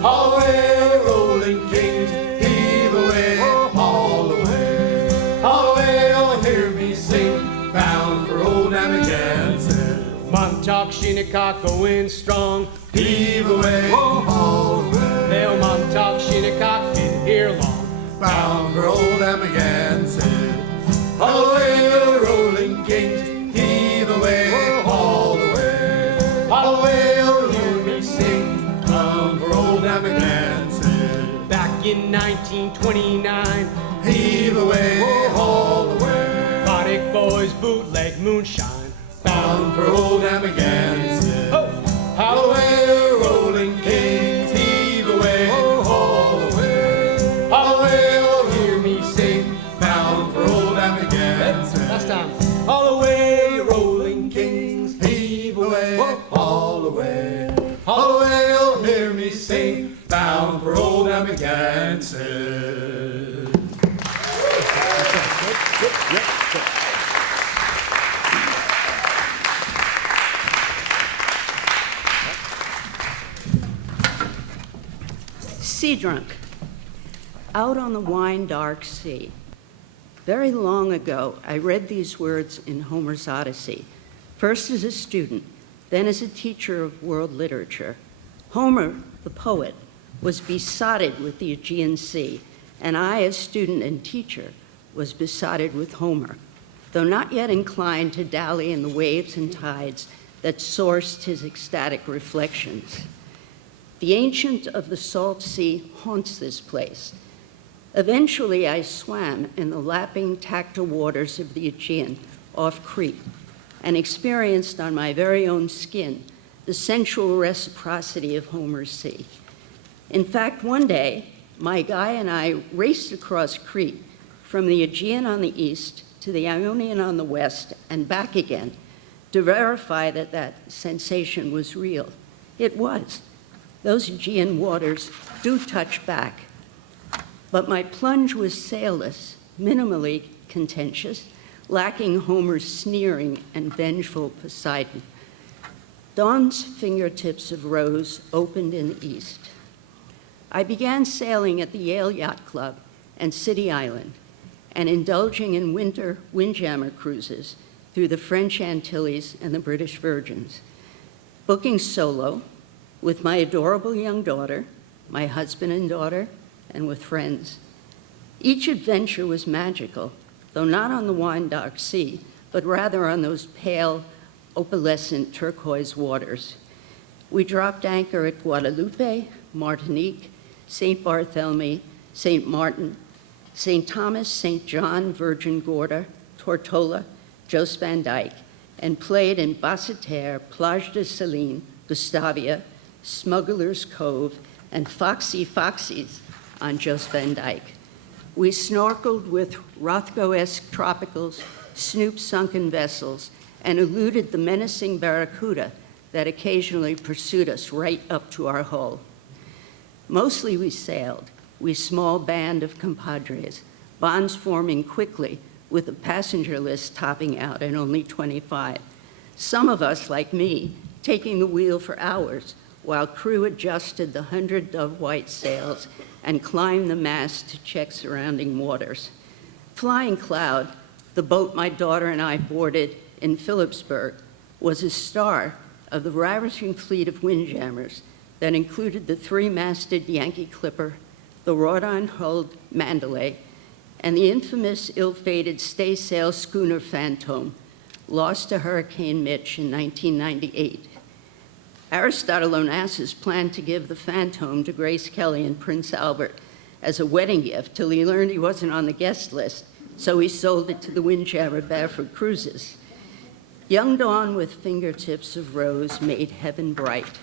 Haul away, rolling kings, heave away, oh, haul away. Haul away, oh, hear me sing, bound for old Amagansett. Montauk, Shinnecock going strong, heave away, oh, haul away. Well, Montauk, Shinnecock been here long, bound for old Amagansett. Haul away the rolling kings, heave away, oh, haul away. Haul away, oh, hear me sing, bound for old Amagansett. Back in 1929, heave away, oh, haul away. Bonic boys bootleg moonshine, bound for old Amagansett. Oh, haul away the rolling kings, heave away, oh, haul away. Haul away, oh, hear me sing, bound for old Amagansett. Last time. Haul away, rolling kings, heave away, oh, haul away. Haul away, oh, hear me sing, bound for old Amagansett. Sea drunk, out on the wine dark sea. Very long ago, I read these words in Homer's Odyssey, first as a student, then as a teacher of world literature. Homer, the poet, was besotted with the Aegean Sea, and I, as student and teacher, was besotted with Homer, though not yet inclined to dally in the waves and tides that sourced his ecstatic reflections. The ancient of the salt sea haunts this place. Eventually, I swam in the lapping, tactile waters of the Aegean off Crete and experienced on my very own skin the sensual reciprocity of Homer's sea. In fact, one day, my guy and I raced across Crete from the Aegean on the east to the Ionian on the west and back again to verify that that sensation was real. It was. Those Aegean waters do touch back. But my plunge was sailless, minimally contentious, lacking Homer's sneering and vengeful Poseidon. Dawn's fingertips of rose opened in the east. I began sailing at the Yale Yacht Club and City Island and indulging in winter windjammer cruises through the French Antilles and the British Virgins, booking solo with my adorable young daughter, my husband and daughter, and with friends. Each adventure was magical, though not on the wine-dark sea, but rather on those pale, opalescent turquoise waters. We dropped anchor at Guadalupe, Martinique, St. Barthélemy, St. Martin, St. Thomas, St. John, Virgin Gorda, Tortola, Jos Van Dyke, and played in Basseterre, Plage de Saline, Gustavia, Smuggler's Cove, and Foxy Foxy's on Jos Van Dyke. We snorkeled with Rothko-esque tropicals, snooped sunken vessels, and eluded the menacing barracuda that occasionally pursued us right up to our hull. Mostly we sailed, we small band of compadres, bonds forming quickly with the passenger list topping out at only 25. Some of us, like me, taking the wheel for hours while crew adjusted the 100 dove-white sails and climbed the mast to check surrounding waters. Flying Cloud, the boat my daughter and I boarded in Phillipsburg, was a star of the ravishing fleet of windjammers that included the three-masted Yankee Clipper, the wrought-iron-hulled Mandalay, and the infamous ill-fated stay-sail schooner Phantom, lost to Hurricane Mitch in 1998. Aristotle Onassis planned to give the Phantom to Grace Kelly and Prince Albert as a wedding gift till he learned he wasn't on the guest list, so he sold it to the Windjammer Barefoot Cruises. Young dawn with fingertips of rose made heaven bright.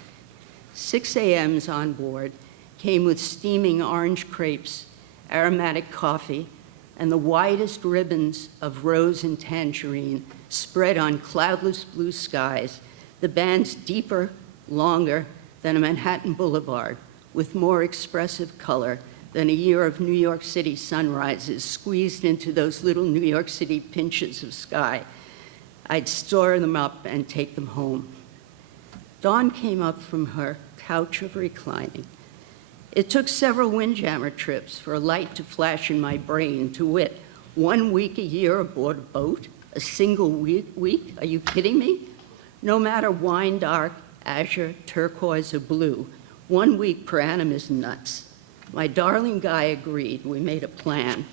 6 a.m.s on board came with steaming orange crepes, aromatic coffee, and the widest ribbons of rose and tangerine spread on cloudless blue skies, the bands deeper, longer than a Manhattan boulevard, with more expressive color than a year of New York City sunrises squeezed into those little New York City pinches of sky. I'd store them up and take them home. Dawn came up from her couch of reclining. It took several windjammer trips for a light to flash in my brain, to wit, 1 week a year aboard a boat, a single week? Are you kidding me? No matter wine dark, azure, turquoise, or blue, 1 week per annum is nuts. My darling guy agreed. We made a plan.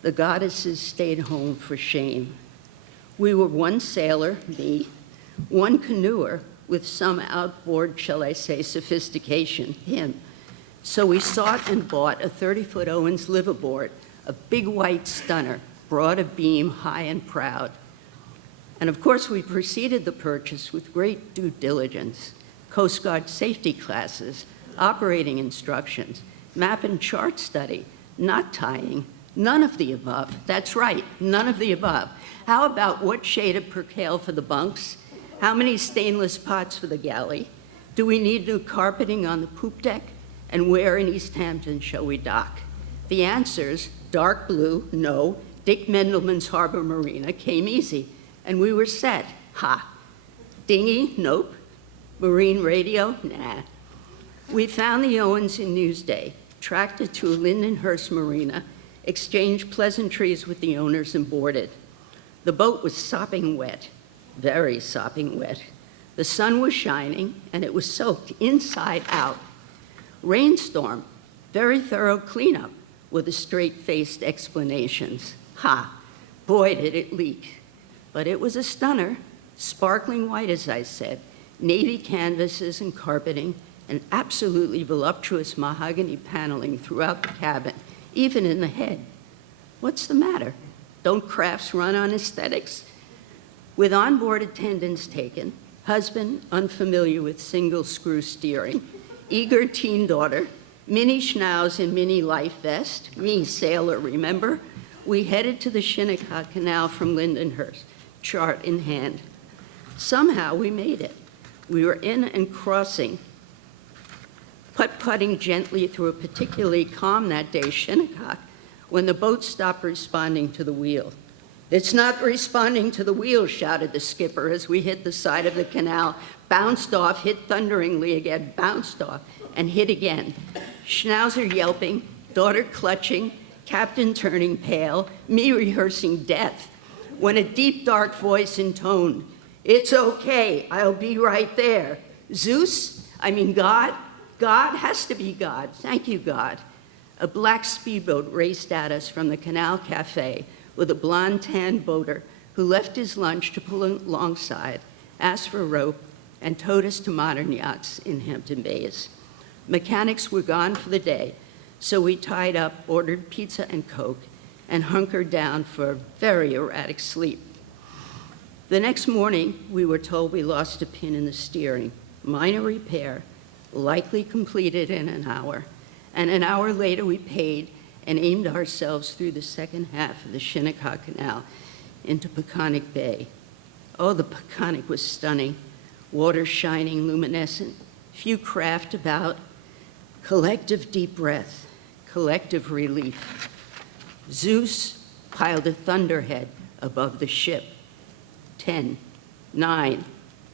The goddesses stayed home for shame. We were one sailor, me, one canoeer with some outboard, shall I say, sophistication, him. So we sought and bought a 30-foot Owens liveaboard, a big white stunner, broad of beam, high and proud. And of course, we preceded the purchase with great due diligence. Coast Guard safety classes, operating instructions, map and chart study, knot tying, none of the above. That's right, none of the above. How about what shade of percale for the bunks? How many stainless pots for the galley? Do we need new carpeting on the poop deck? And where in East Hampton shall we dock? The answers, dark blue, no. Dick Mendelman's Harbor Marina came easy, and we were set. Ha. Dinghy? Nope. Marine radio? Nah. We found the Owens in Newsday, tracked it to a Lindenhurst Marina, exchanged pleasantries with the owners, and boarded. The boat was sopping wet, very sopping wet. The sun was shining, and it was soaked inside out. Rainstorm, very thorough cleanup, were the straight-faced explanations. Ha, boy, did it leak. But it was a stunner, sparkling white, as I said, navy canvases and carpeting, and absolutely voluptuous mahogany paneling throughout the cabin, even in the head. What's the matter? Don't crafts run on aesthetics? With onboard attendance taken, husband unfamiliar with single screw steering, eager teen daughter, mini schnauz and mini life vest, me sailor, remember? We headed to the Shinnecock Canal from Lindenhurst, chart in hand. Somehow we made it. We were in and crossing, putt-putting gently through a particularly calm that day Shinnecock, when the boat stopped responding to the wheel. "It's not responding to the wheel," shouted the skipper as we hit the side of the canal, bounced off, hit thunderingly again, bounced off, and hit again. Schnauzer yelping, daughter clutching, captain turning pale, me rehearsing death, when a deep, dark voice intoned, "It's okay, I'll be right there." God? God has to be God. Thank you, God. A black speedboat raced at us from the Canal Cafe with a blonde tan boater who left his lunch to pull alongside, asked for a rope, and towed us to Modern Yachts in Hampton Bays. Mechanics were gone for the day, so we tied up, ordered pizza and Coke, and hunkered down for very erratic sleep. The next morning, we were told we lost a pin in the steering, minor repair, likely completed in an hour, and an hour later we paid and aimed ourselves through the second half of the Shinnecock Canal into Peconic Bay. Oh, the Peconic was stunning, water shining luminescent, few craft about, collective deep breath, collective relief. Zeus piled a thunderhead above the ship. 10, 9,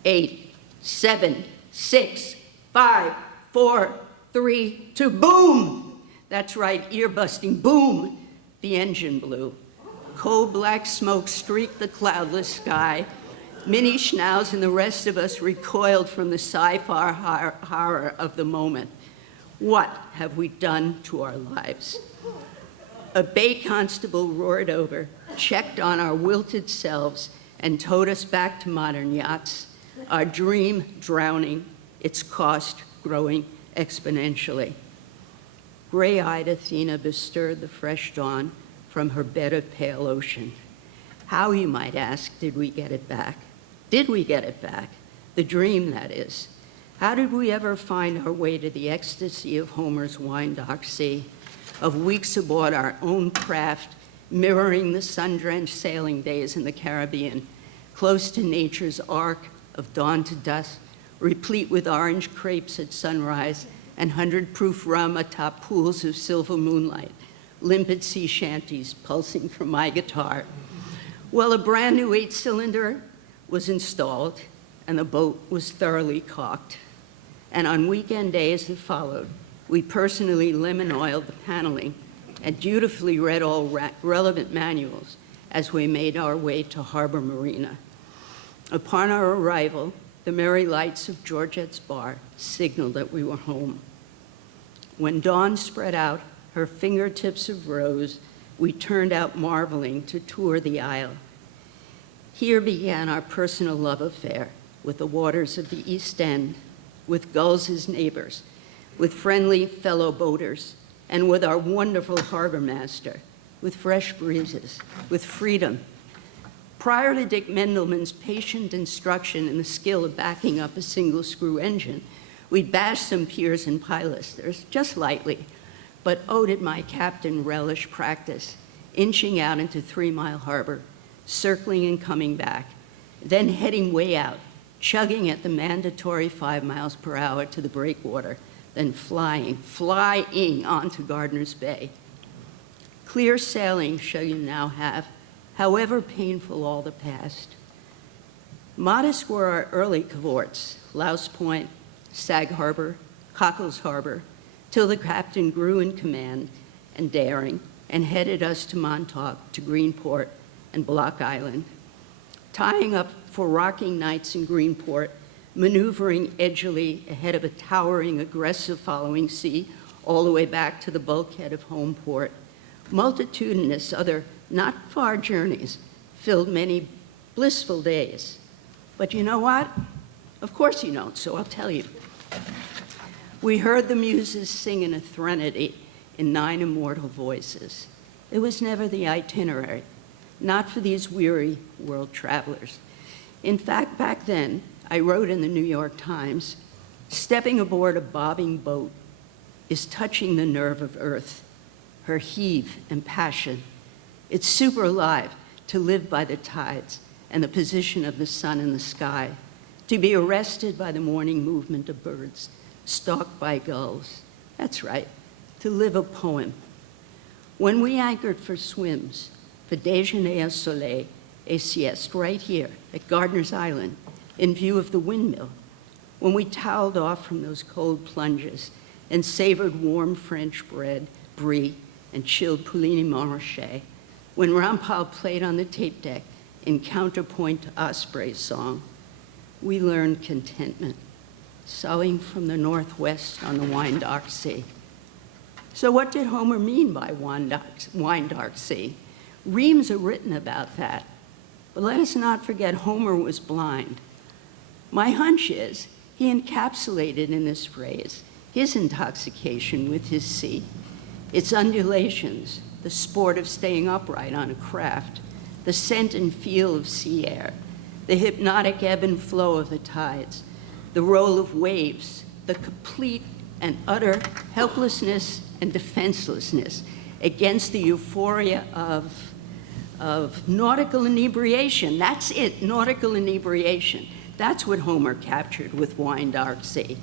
8, 7, 6, 5, 4, 3, 2, boom! That's right, ear-busting, boom! The engine blew. Coal black smoke streaked the cloudless sky. Minnie Schnauz and the rest of us recoiled from the sci-fi horror of the moment. What have we done to our lives? A bay constable roared over, checked on our wilted selves, and towed us back to Modern Yachts, our dream drowning, its cost growing exponentially. Gray-eyed Athena bestirred the fresh dawn from her bed of pale ocean. How, you might ask, did we get it back? Did we get it back? The dream, that is. How did we ever find our way to the ecstasy of Homer's wine-docked sea, of weeks aboard our own craft, mirroring the sun-drenched sailing days in the Caribbean, close to nature's arc of dawn to dusk, replete with orange crepes at sunrise and 100-proof rum atop pools of silver moonlight, limpid sea shanties pulsing from my guitar? Well, a brand new 8-cylinder was installed and the boat was thoroughly caulked. And on weekend days that followed, we personally lemon oiled the paneling and dutifully read all relevant manuals as we made our way to Harbor Marina. Upon our arrival, the merry lights of Georgette's bar signaled that we were home. When dawn spread out her fingertips of rose, we turned out marveling to tour the isle. Here began our personal love affair with the waters of the East End, with gulls as neighbors, with friendly fellow boaters, and with our wonderful harbor master, with fresh breezes, with freedom. Prior to Dick Mendelman's patient instruction in the skill of backing up a single screw engine, we'd bashed some piers and pilasters, just lightly, but oh, did my captain relish practice, inching out into 3 Mile Harbor, circling and coming back, then heading way out, chugging at the mandatory 5 miles per hour to the breakwater, then flying onto Gardiner's Bay. Clear sailing shall you now have, however painful all the past. Modest were our early cavorts, Louse Point, Sag Harbor, Cockles Harbor, till the captain grew in command and daring and headed us to Montauk, to Greenport and Block Island. Tying up for rocking nights in Greenport, maneuvering edgily ahead of a towering, aggressive following sea, all the way back to the bulkhead of home port. Multitudinous other not far journeys filled many blissful days. But you know what? Of course you don't, so I'll tell you. We heard the muses sing in a threnody in 9 immortal voices. It was never the itinerary, not for these weary world travelers. In fact, back then, I wrote in the New York Times, stepping aboard a bobbing boat is touching the nerve of earth, her heave and passion. It's super alive to live by the tides and the position of the sun in the sky, to be arrested by the morning movement of birds, stalked by gulls. That's right, to live a poem. When we anchored for swims, for déjeuner au soleil, et sieste, right here at Gardiner's Island, in view of the windmill, when we toweled off from those cold plunges and savored warm French bread, brie, and chilled Pouligny Montrachet, when Rampal played on the tape deck in counterpoint to Osprey's song, we learned contentment, soughing from the northwest on the Wyandotte Sea. So what did Homer mean by Wyandotte Sea? Reams are written about that. But let us not forget Homer was blind. My hunch is he encapsulated in this phrase his intoxication with his sea, its undulations, the sport of staying upright on a craft, the scent and feel of sea air, the hypnotic ebb and flow of the tides, the roll of waves, the complete and utter helplessness and defenselessness against the euphoria of nautical inebriation. That's it, nautical inebriation. That's what Homer captured with Wyandotte Sea.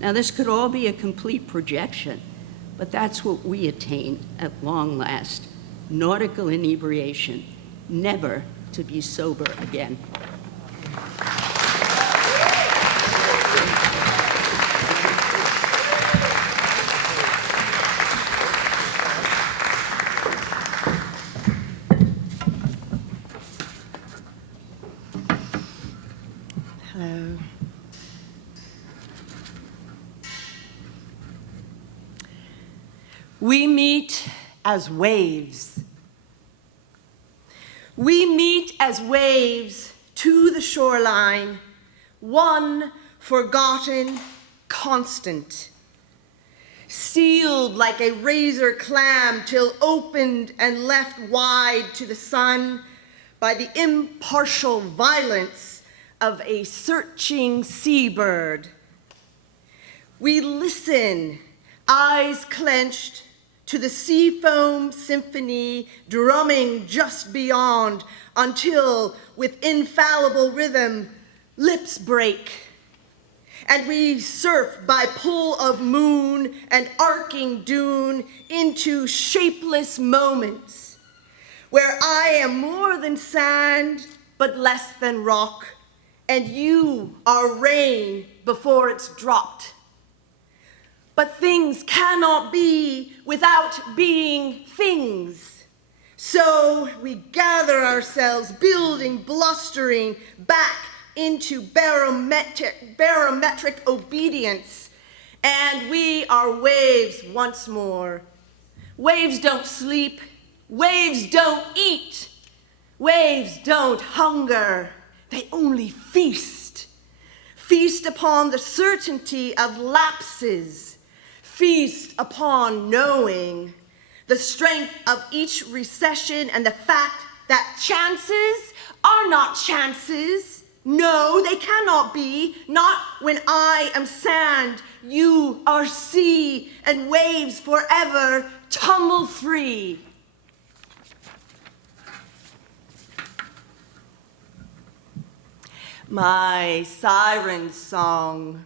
Now, this could all be a complete projection, but that's what we attain at long last, nautical inebriation, never to be sober again. Hello. We meet as waves. We meet as waves to the shoreline, one forgotten constant, sealed like a razor clam till opened and left wide to the sun by the impartial violence of a searching seabird. We listen, eyes clenched, to the sea foam symphony drumming just beyond until, with infallible rhythm, lips break. And we surf by pull of moon and arcing dune into shapeless moments where I am more than sand but less than rock, and you are rain before it's dropped. But things cannot be without being things. So we gather ourselves, building, blustering, back into barometric obedience, and we are waves once more. Waves don't sleep, waves don't eat, waves don't hunger, they only feast. Feast upon the certainty of lapses, feast upon knowing the strength of each recession and the fact that chances are not chances. No, they cannot be, not when I am sand, you are sea, and waves forever tumble free. My siren song.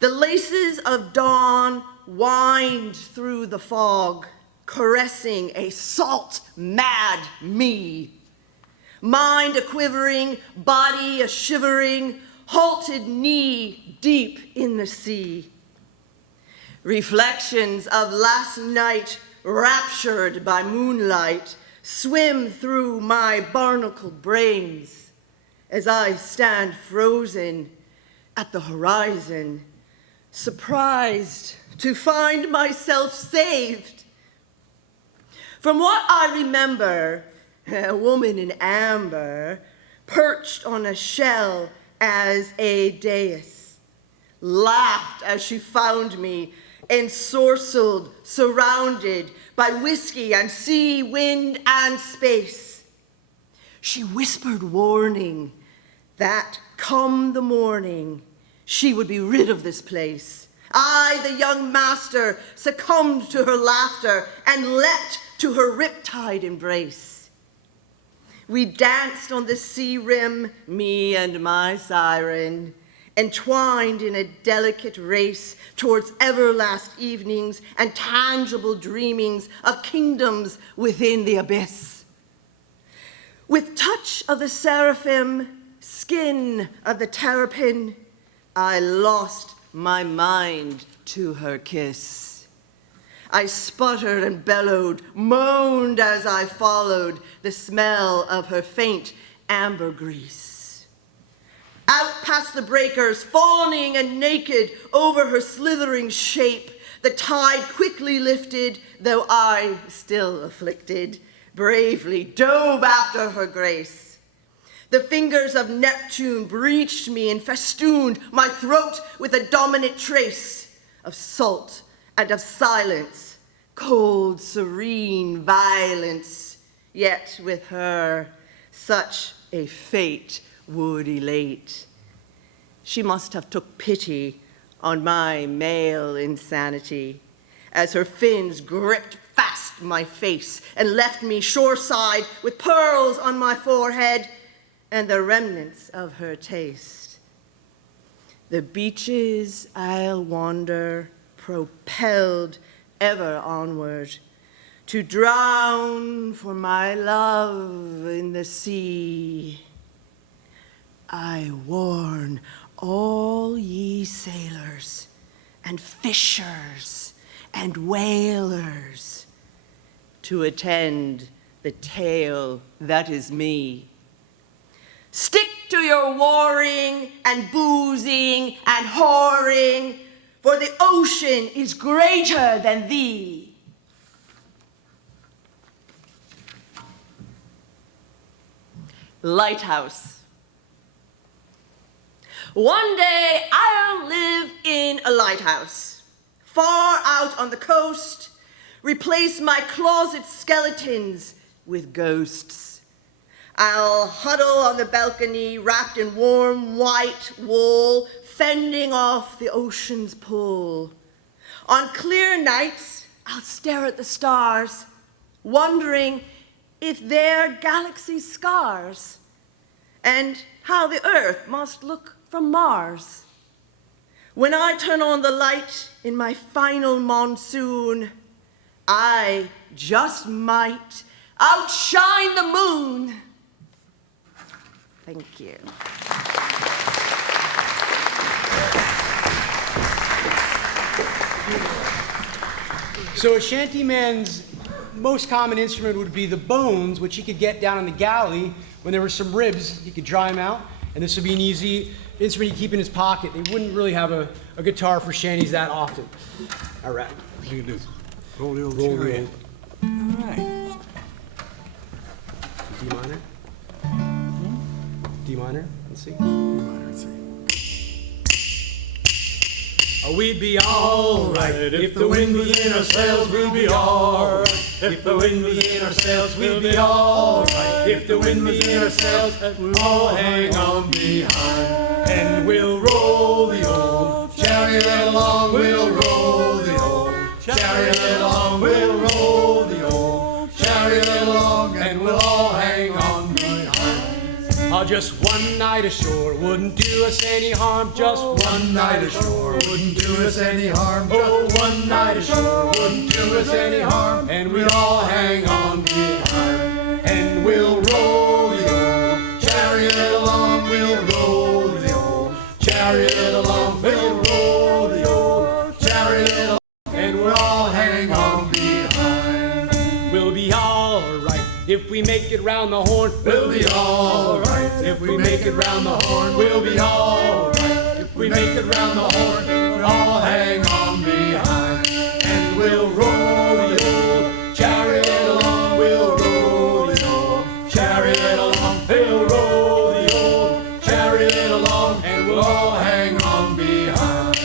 The laces of dawn wind through the fog, caressing a salt-mad me. Mind a quivering, body a shivering, halted knee deep in the sea. Reflections of last night, raptured by moonlight, swim through my barnacled brains. as I stand frozen at the horizon, surprised to find myself saved. From what I remember, a woman in amber perched on a shell as a dais, laughed as she found me, ensorcelled, surrounded by whiskey and sea, wind and space. She whispered warning that come the morning, she would be rid of this place. I, the young master, succumbed to her laughter and leapt to her riptide embrace. We danced on the sea rim, me and my siren, entwined in a delicate race towards everlast evenings and tangible dreamings of kingdoms within the abyss. With touch of the seraphim, skin of the terrapin, I lost my mind to her kiss. I sputtered and bellowed, moaned as I followed the smell of her faint ambergris. Out past the breakers, fawning and naked over her slithering shape, the tide quickly lifted, though I, still afflicted, bravely dove after her grace. The fingers of Neptune breached me and festooned my throat with a dominant trace of salt and of silence, cold, serene violence. Yet with her, such a fate would elate. She must have took pity on my male insanity, as her fins gripped fast my face and left me shoreside with pearls on my forehead and the remnants of her taste. The beaches I'll wander, propelled ever onward, to drown for my love in the sea. I warn all ye sailors and fishers and whalers to attend the tale that is me. Stick to your warring and boozing and whoring, for the ocean is greater than thee. Lighthouse. One day I'll live in a lighthouse, far out on the coast, replace my closet skeletons with ghosts. I'll huddle on the balcony, wrapped in warm white wool, fending off the ocean's pull. On clear nights, I'll stare at the stars, wondering if they're galaxy scars, and how the Earth must look from Mars. When I turn on the light in my final monsoon, I just might outshine the moon. Thank you. So a shantyman's most common instrument would be the bones, which he could get down in the galley when there were some ribs. He could dry them out, and this would be an easy instrument he'd keep in his pocket. They wouldn't really have a guitar for shanties that often. All right. What do you do? Roll the old chariot. All right. D minor. D minor. Let's see. D minor. Let's see. We'd be all right if the wind was in our sails. We'd be all right if the wind was in our sails. We'd be all right if the wind was in our sails. We'll all hang on behind, and we'll roll the old chariot along. We'll roll the old chariot along. We'll roll the old chariot along, and we'll all hang on behind. Just one night ashore wouldn't do us any harm. Just one night ashore wouldn't do us any harm. Oh, one night ashore wouldn't do us any harm. And we'd all hang on behind, and we'll roll the old chariot along. We'll roll the old chariot along. We'll roll the old chariot along, and we'll all hang on behind. We'll be all right If we make it round the horn, we'll be alright. If we make it round the horn, we'll be alright. If we make it round the horn, we'll all hang on behind. And we'll roll the old chariot along, we'll roll the old chariot along, we'll roll the old chariot along, and we'll all hang on behind.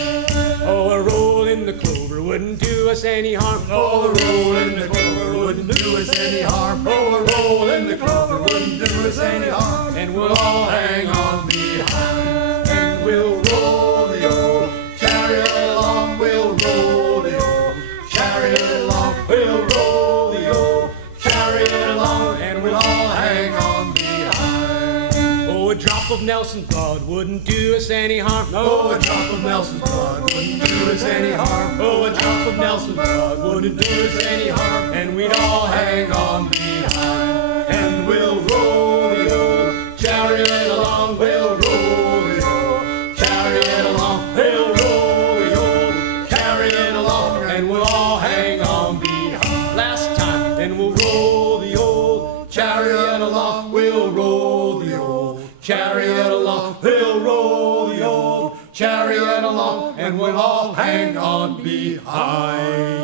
Oh, a roll in the clover wouldn't do us any harm. Oh, a roll in the clover wouldn't do us any harm. Oh, a roll in the clover wouldn't do us any harm. And we'll all hang on behind. And we'll roll the old chariot along. We'll roll the old chariot along. We'll roll the old chariot along. And we'll all hang on behind. Oh, a drop of Nelson's blood wouldn't do us any harm. Oh, a drop of Nelson's blood wouldn't do us any harm. Oh, a drop of Nelson's blood wouldn't do us any harm. And we'd all hang on behind. And we'll roll the old chariot along. We'll roll the old chariot along. We'll roll the old chariot along. And we'll all hang on behind. Last time. And we'll roll the old chariot along. We'll roll the old chariot along. We'll roll the old chariot along. And we'll all hang on behind.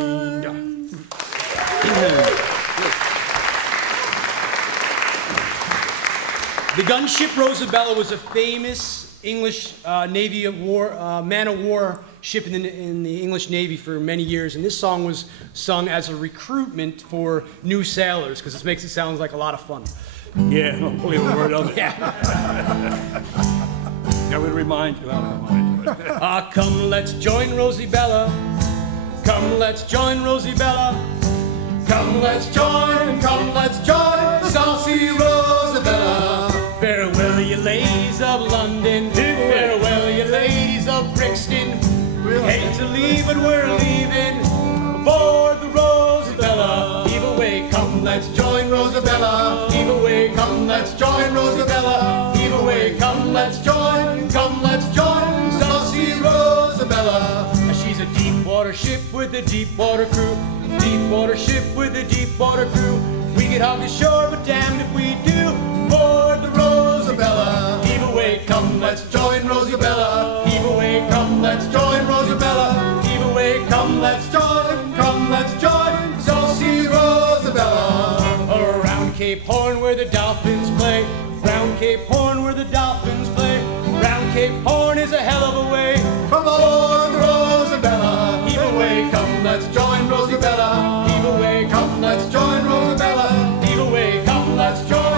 The gunship Rosabella was a famous English Navy man of war ship in the English Navy for many years, and this song was sung as a recruitment for new sailors because this makes it sound like a lot of fun. Yeah, don't believe a word of it. Yeah. I will remind you. I'll remind you. Come, let's join Rosabella. Come, let's join Rosabella. Come, let's join the saucy Rosabella. Farewell, you ladies of London. Farewell, you ladies of Brixton. We hate to leave, but we're leaving aboard the Rosabella. Heave away, come, let's join Rosabella. Heave away, come, let's join Rosabella. Heave away, come, let's join saucy Rosabella. She's a deep water ship with a deep water crew. Deep water ship with a deep water crew. We get hog ashore, but damned if we do. Board the Rosabella. Heave away, come, let's join Rosabella. Heave away, come, let's join Rosabella. Heave away, come, let's join saucy Rosabella. Around Cape Horn where the dolphins play. Round Cape Horn where the dolphins play. Round Cape Horn is a hell of a way. Come on, Rosabella. Heave away, come, let's join Rosabella. Heave away, come, let's join Rosabella. Heave away, come, let's join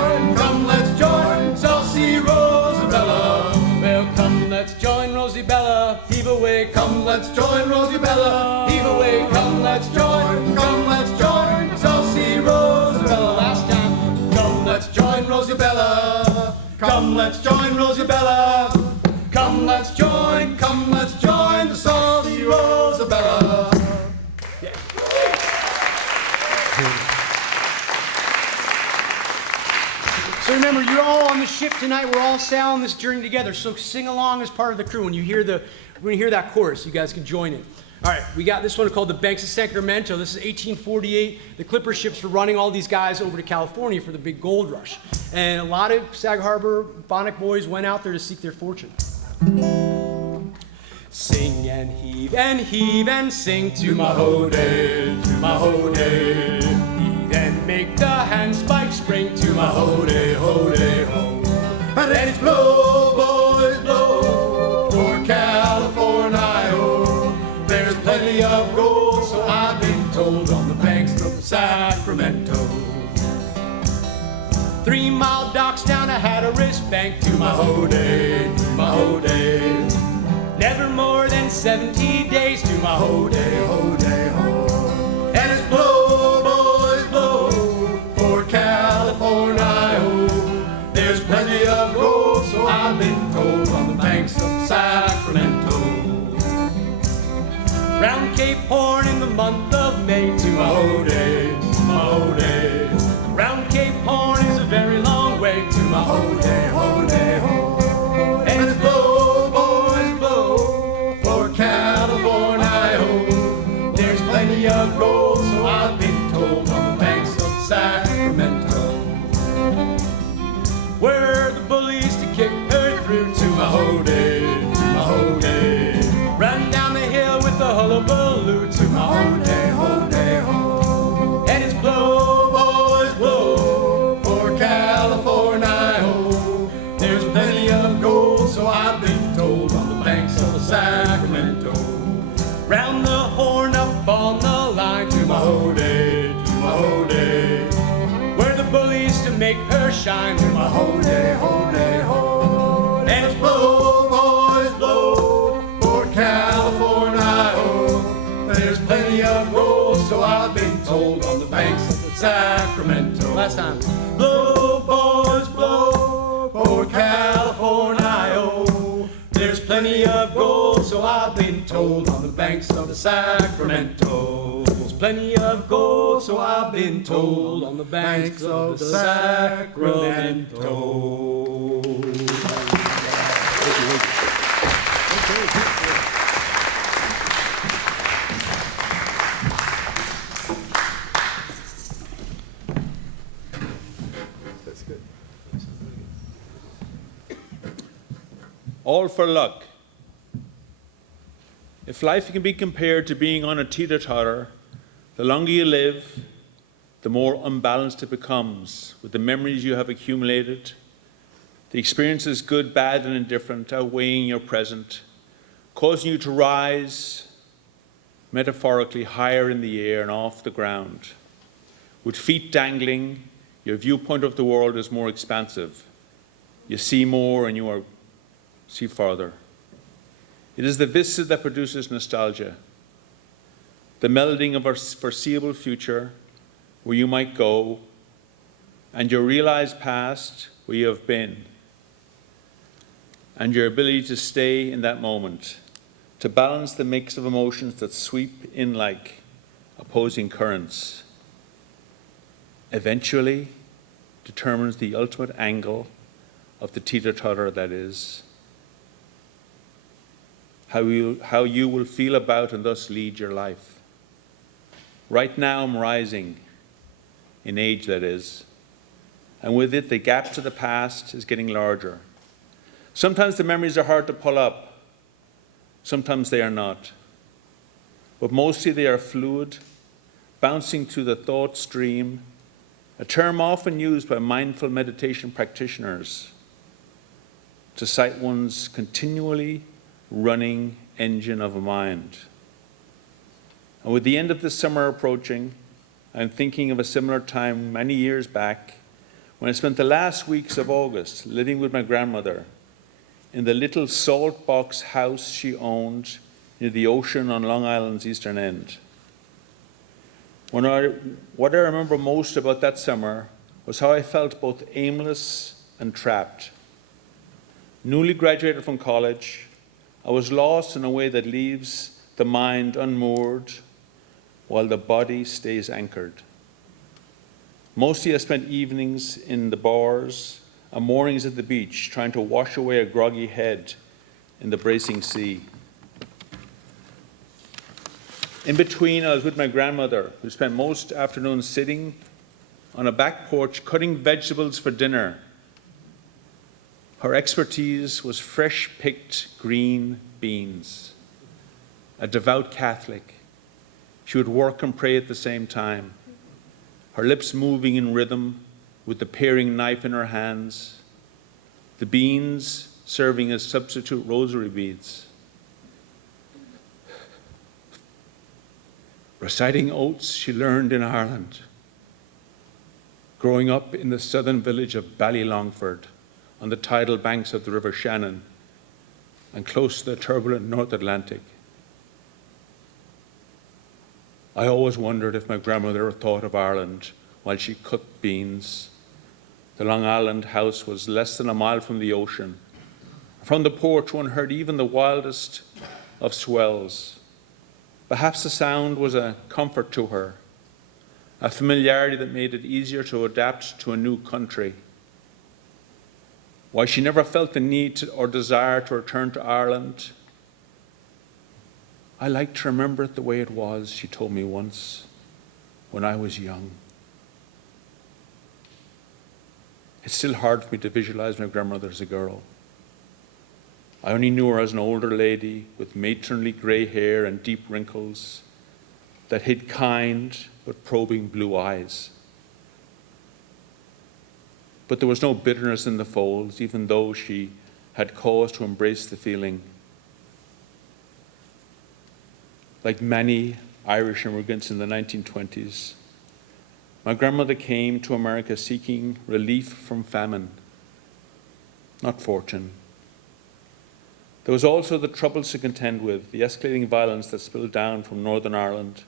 saucy Rosabella. Well, come, let's join Rosabella. Heave away, come, let's join Rosabella. Heave away, come, let's join saucy Rosabella. Last time, come, let's join Rosabella. Come, let's join Rosabella. Come, let's join the saucy Rosabella. Yeah. So remember, you're all on the ship tonight. We're all sailing this journey together. So sing along as part of the crew. When you hear that chorus, you guys can join in. All right, we got this one called the Banks of Sacramento. This is 1848. The clipper ships were running all these guys over to California for the big gold rush. And a lot of Sag Harbor Bonnet boys went out there to seek their fortune. Sing and heave and sing to my ho-day, to my ho-day. Heave and make the handspike spring to my ho-day, ho-day, ho. And then it's blow, boys, blow for California. There's plenty of gold, so I've been told, on the banks of Sacramento. 3 mile docks down a Hatteras bank to my ho-day, to my ho-day. Never more than 70 days to my ho-day, ho-day, ho. And it's blow, boys, blow for California. There's plenty of gold, so I've been told, on the banks of Sacramento. Round Cape Horn in the month of May to my ho-day, to my ho-day. Round Cape Horn is a very long way to my ho-day, ho-day, ho. And it's blow, boys, blow for California. shine with my ho day, ho day, ho. And it's blow, boys, blow, for California, oh. There's plenty of gold, so I've been told, on the banks of the Sacramento. Last time. Blow, boys, blow, for California, oh. There's plenty of gold, so I've been told, on the banks of the Sacramento. There's plenty of gold, so I've been told, on the banks of the Sacramento. All for luck. If life can be compared to being on a teeter-totter, the longer you live, the more unbalanced it becomes, with the memories you have accumulated, the experiences, good, bad, and indifferent, outweighing your present, causing you to rise, metaphorically, higher in the air and off the ground. With feet dangling, your viewpoint of the world is more expansive. You see more and you see farther. It is the vista that produces nostalgia, the melding of a foreseeable future where you might go, and your realized past where you have been, and your ability to stay in that moment, to balance the mix of emotions that sweep in like opposing currents, eventually determines the ultimate angle of the teeter-totter that is. How you will feel about and thus lead your life. Right now I'm rising, in age that is, and with it the gap to the past is getting larger. Sometimes the memories are hard to pull up, sometimes they are not, but mostly they are fluid, bouncing through the thought stream, a term often used by mindful meditation practitioners to cite one's continually running engine of a mind. And with the end of the summer approaching, I'm thinking of a similar time many years back when I spent the last weeks of August living with my grandmother in the little salt box house she owned near the ocean on Long Island's eastern end. What I remember most about that summer was how I felt both aimless and trapped. Newly graduated from college, I was lost in a way that leaves the mind unmoored while the body stays anchored. Mostly I spent evenings in the bars and mornings at the beach trying to wash away a groggy head in the bracing sea. In between, I was with my grandmother, who spent most afternoons sitting on a back porch cutting vegetables for dinner. Her expertise was fresh-picked green beans. A devout Catholic, she would work and pray at the same time, her lips moving in rhythm with the paring knife in her hands, the beans serving as substitute rosary beads. Reciting oaths she learned in Ireland, growing up in the southern village of Ballylongford on the tidal banks of the River Shannon and close to the turbulent North Atlantic. I always wondered if my grandmother thought of Ireland while she cooked beans. The Long Island house was less than a mile from the ocean. From the porch, one heard even the wildest of swells. Perhaps the sound was a comfort to her, a familiarity that made it easier to adapt to a new country. Why she never felt the need or desire to return to Ireland, I like to remember it the way it was, she told me once, when I was young. It's still hard for me to visualize my grandmother as a girl. I only knew her as an older lady with matronly gray hair and deep wrinkles that hid kind but probing blue eyes. But there was no bitterness in the folds, even though she had cause to embrace the feeling. Like many Irish immigrants in the 1920s, My grandmother came to America seeking relief from famine, not fortune. There was also the troubles to contend with, the escalating violence that spilled down from Northern Ireland,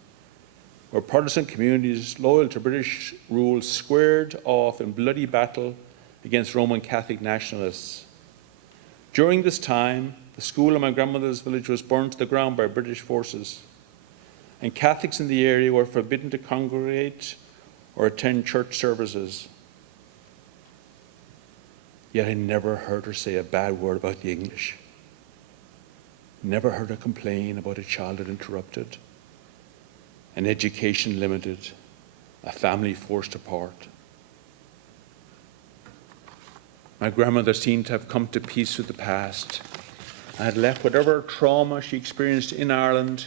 where Protestant communities loyal to British rule squared off in bloody battle against Roman Catholic nationalists. During this time, the school in my grandmother's village was burned to the ground by British forces, and Catholics in the area were forbidden to congregate or attend church services. Yet I never heard her say a bad word about the English. Never heard her complain about a childhood interrupted, an education limited, a family forced apart. My grandmother seemed to have come to peace with the past and had left whatever trauma she experienced in Ireland.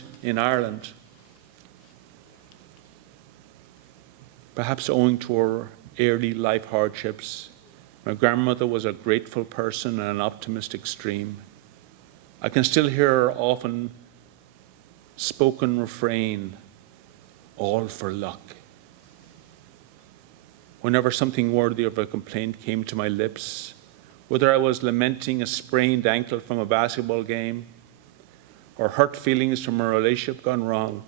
Perhaps owing to her early life hardships, my grandmother was a grateful person and an optimist extreme. I can still hear her often spoken refrain, all for luck. Whenever something worthy of a complaint came to my lips, whether I was lamenting a sprained ankle from a basketball game or hurt feelings from a relationship gone wrong,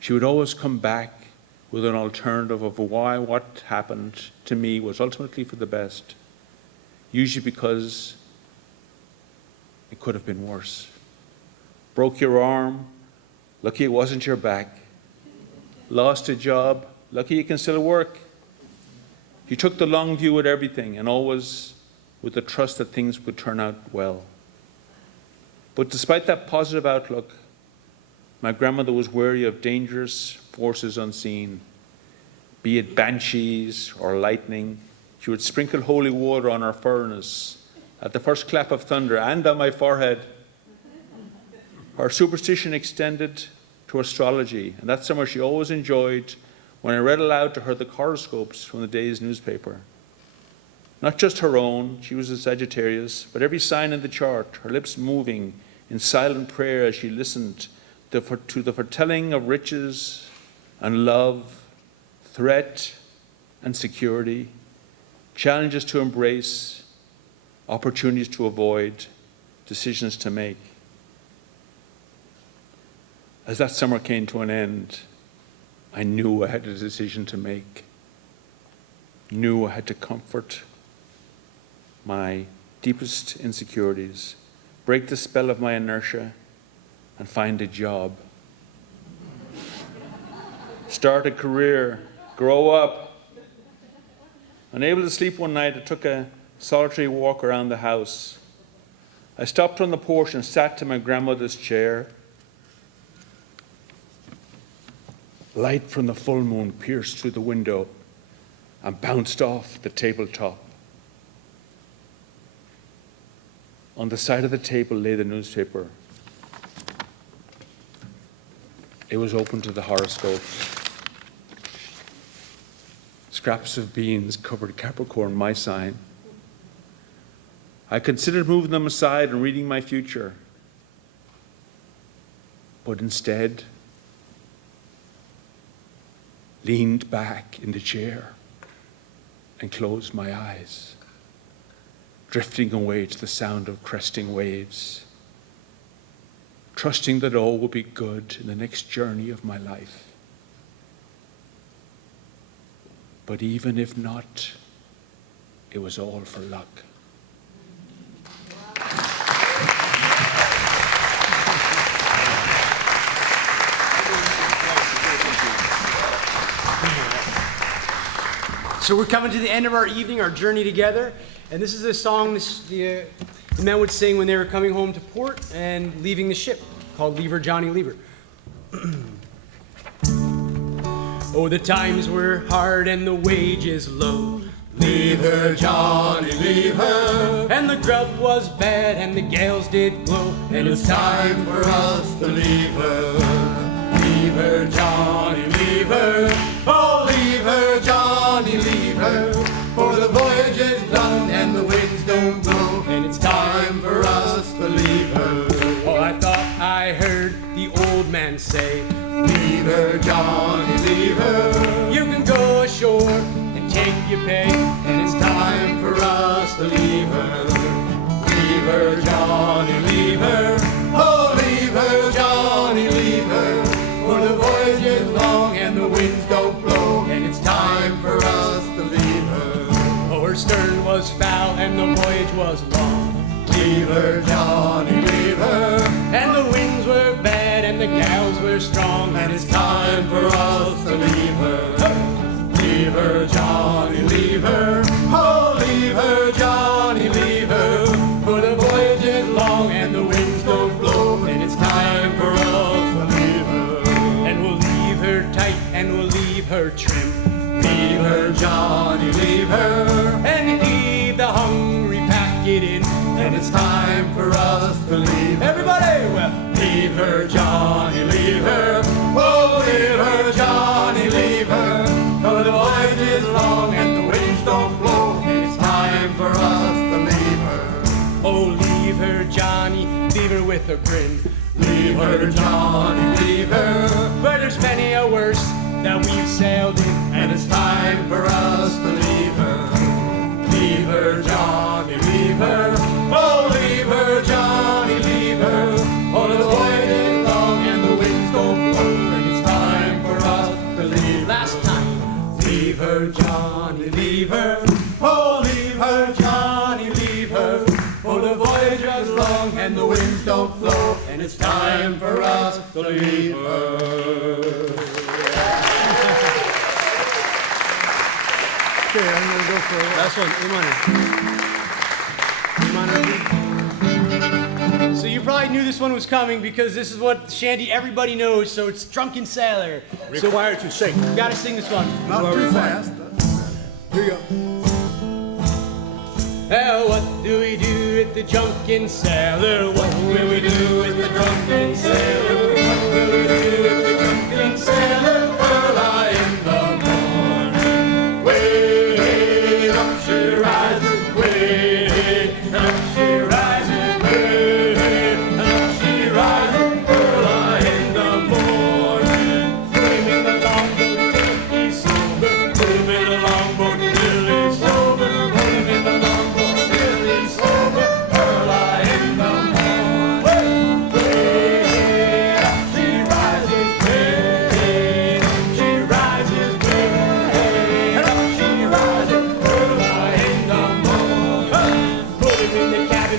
she would always come back with an alternative of why what happened to me was ultimately for the best, usually because it could have been worse. Broke your arm, lucky it wasn't your back. Lost a job, lucky you can still work. You took the long view at everything and always with the trust that things would turn out well. But despite that positive outlook, my grandmother was wary of dangerous forces unseen, be it banshees or lightning. She would sprinkle holy water on our furnace at the first clap of thunder and on my forehead. Her superstition extended to astrology, and that summer she always enjoyed when I read aloud to her the horoscopes from the day's newspaper. Not just her own, she was a Sagittarius, but every sign in the chart, her lips moving in silent prayer as she listened to the foretelling of riches and love, threat and security, challenges to embrace, opportunities to avoid, decisions to make. As that summer came to an end, I knew I had a decision to make. Knew I had to comfort my deepest insecurities, break the spell of my inertia, and find a job. Start a career, grow up. Unable to sleep one night, I took a solitary walk around the house. I stopped on the porch and sat in my grandmother's chair. Light from the full moon pierced through the window and bounced off the tabletop. On the side of the table lay the newspaper. It was open to the horoscopes. Scraps of beans covered Capricorn, my sign. I considered moving them aside and reading my future. But instead, leaned back in the chair and closed my eyes, drifting away to the sound of cresting waves, trusting that all will be good in the next journey of my life. But even if not, it was all for luck. So we're coming to the end of our evening, our journey together, and this is a song the men would sing when they were coming home to port and leaving the ship, called Leave Her, Johnny, Leave Her. Oh, the times were hard and the wages low. Leave her, Johnny, leave her. And the grub was bad and the gales did blow. And It's time for us to leave her. Leave her, Johnny, leave her. Oh, leave her, Johnny, leave her. For the voyage is done and the winds don't blow. And it's Time for us to leave her. Oh, I thought I heard the old man say, Leave her, Johnny, leave her. you pay. And it's time for us to leave her. Leave her, Johnny, leave her. Oh, leave her, Johnny, leave her. For the voyage is long and the winds don't blow. And it's time for us to leave her. Oh, her stern was foul and the voyage was long. Leave her, Johnny, leave her. And the winds were bad and the gales were strong. And it's time for us to leave her. Leave her, Johnny, leave her. Oh, leave her, Johnny, leave her. For the voyage is long and the winds don't blow. And it's time for us to leave her. And we'll leave her tight and we'll leave her trim. Leave her, Johnny, leave her. And leave the hungry packet in. And it's time for us to leave her. Everybody, well, leave her, Johnny, leave her. Oh, leave her, Johnny, leave her. For the voyage is long and the winds don't blow. And it's time for us to leave her. Oh, leave her, Johnny, leave her with a grin. Leave her, Johnny, leave her. For there's many a worse that we've sailed in. And it's time for us to leave her. Leave her, Johnny, leave her. Oh, leave her, Johnny, leave her. Oh, the voyage is long and the winds don't blow. And it's time for us to leave. Last time. Leave her, Johnny, leave her. Oh, leave her, Johnny, leave her. For the voyage is long and the winds don't blow. And it's time for us to leave her. Okay, I'm gonna go for last one. A minor. So you probably knew this one was coming because this is what shanty everybody knows. So it's Drunken Sailor. Required to sing. You gotta sing this one. Not too fast. Here you go. What do we do with the drunken sailor? What will we do with the drunken sailor? What will we do with the drunken sailor? Early in the morning, way up she rises, way up she rises, way up she rises. Early in the morning, swimming the longboat till he's sober, swimming the longboat till he's sober, swimming the longboat.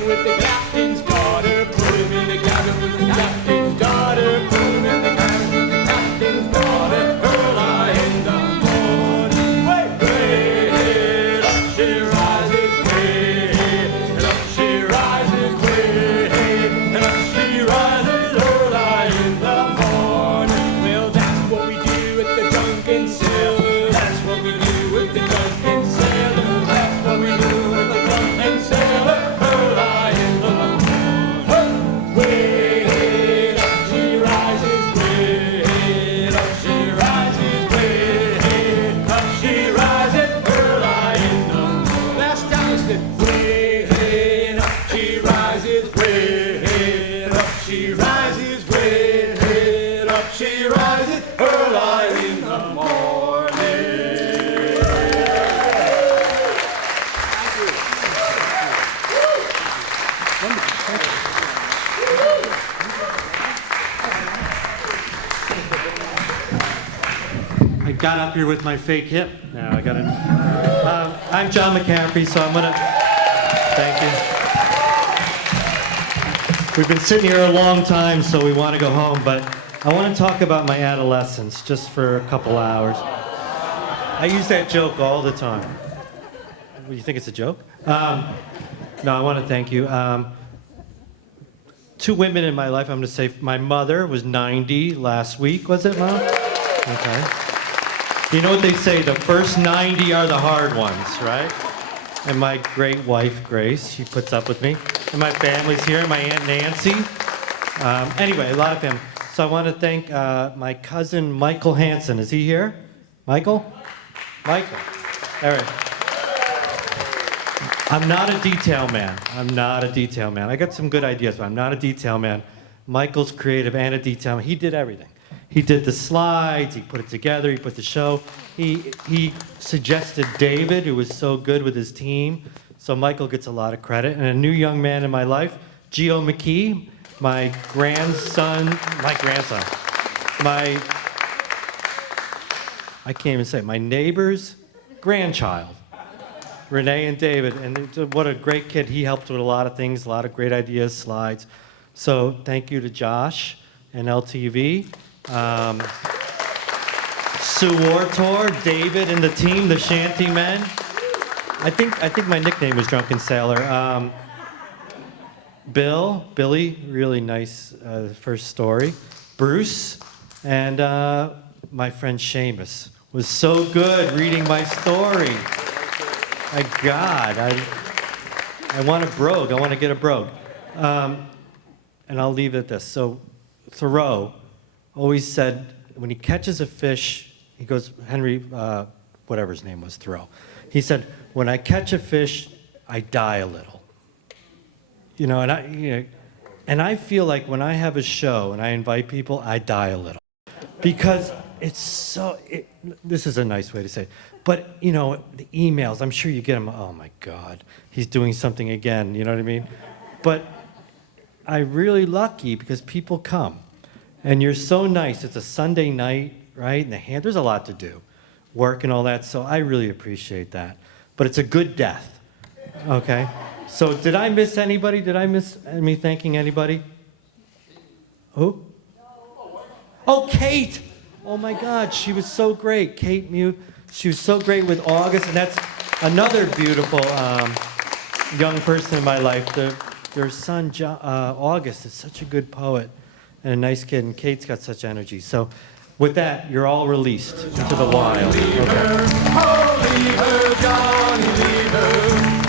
With the captain's daughter, put him in the cabin with the captain's daughter, put him in the cabin with the captain's daughter, early in the morning. Way up she rises, way up she rises, way up she rises, early in the morning. Well, that's what we do with the drunken sailor. That's what we do with the drunken sailor. That's what we do with the drunken sailor. Got up here with my fake hip. Now I gotta. I'm John McCaffrey, so I'm gonna. Thank you. We've been sitting here a long time, so we want to go home, but I want to talk about my adolescence just for a couple hours. I use that joke all the time. What, you think it's a joke? No, I want to thank you. Two women in my life, I'm going to say my mother was 90 last week, was it, Mom? Okay. You know what they say, the first 90 are the hard ones, right? And my great wife, Grace, she puts up with me. And my family's here, my Aunt Nancy. Anyway, a lot of family. So I want to thank my cousin, Michael Hansen. Is he here? Michael? Michael. All right. I'm not a detail man. I got some good ideas, but I'm not a detail man. Michael's creative and a detail man. He did everything. He did the slides, he put it together, he put the show. He suggested David, who was so good with his team. So Michael gets a lot of credit. And a new young man in my life, Gio McKee, my I can't even say it, my neighbor's grandchild, Renee and David. And what a great kid. He helped with a lot of things, a lot of great ideas, slides. So thank you to Josh and LTV. Sue Wartor, David and the team, the Shanty Men. I think my nickname was Drunken Sailor. Billy, really nice first story. Bruce, and my friend Seamus was so good reading my story. My God, I want a brogue. I want to get a brogue. And I'll leave it at this. So Thoreau always said, when he catches a fish, he goes, Henry, whatever his name was, Thoreau. He said, when I catch a fish, I die a little. And I feel like when I have a show and I invite people, I die a little. Because this is a nice way to say it. But, the emails, I'm sure you get them, oh my God, he's doing something again, you know what I mean? But I'm really lucky because people come. And you're so nice. It's a Sunday night, right? And there's a lot to do, work and all that. So I really appreciate that. But it's a good death, okay? So did I miss anybody? Did I miss me thanking anybody? Who? Oh, Kate. Oh my God, she was so great. Kate Mute. She was so great with August. And that's another beautiful young person in my life. Their son, August, is such a good poet and a nice kid, and Kate's got such energy. So with that, you're all released to the wild. Okay. Oh, leave her, Johnny, leave her.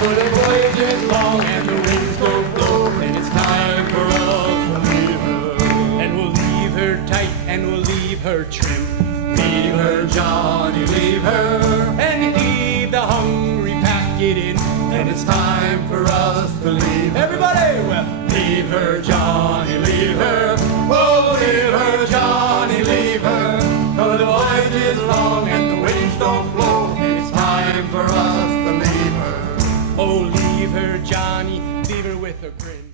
For the voyage is long and the winds don't blow, and it's time for us to leave her. And we'll leave her tight and we'll leave her trim. Leave her, Johnny, leave her. And leave the hungry pack it in, and it's time for us to leave. Everybody, well, leave her, Johnny, leave her. Oh, leave her, Johnny, leave her. For the voyage is long and the winds don't blow, and it's time for us to leave her. Oh, leave her, Johnny, leave her with a grin.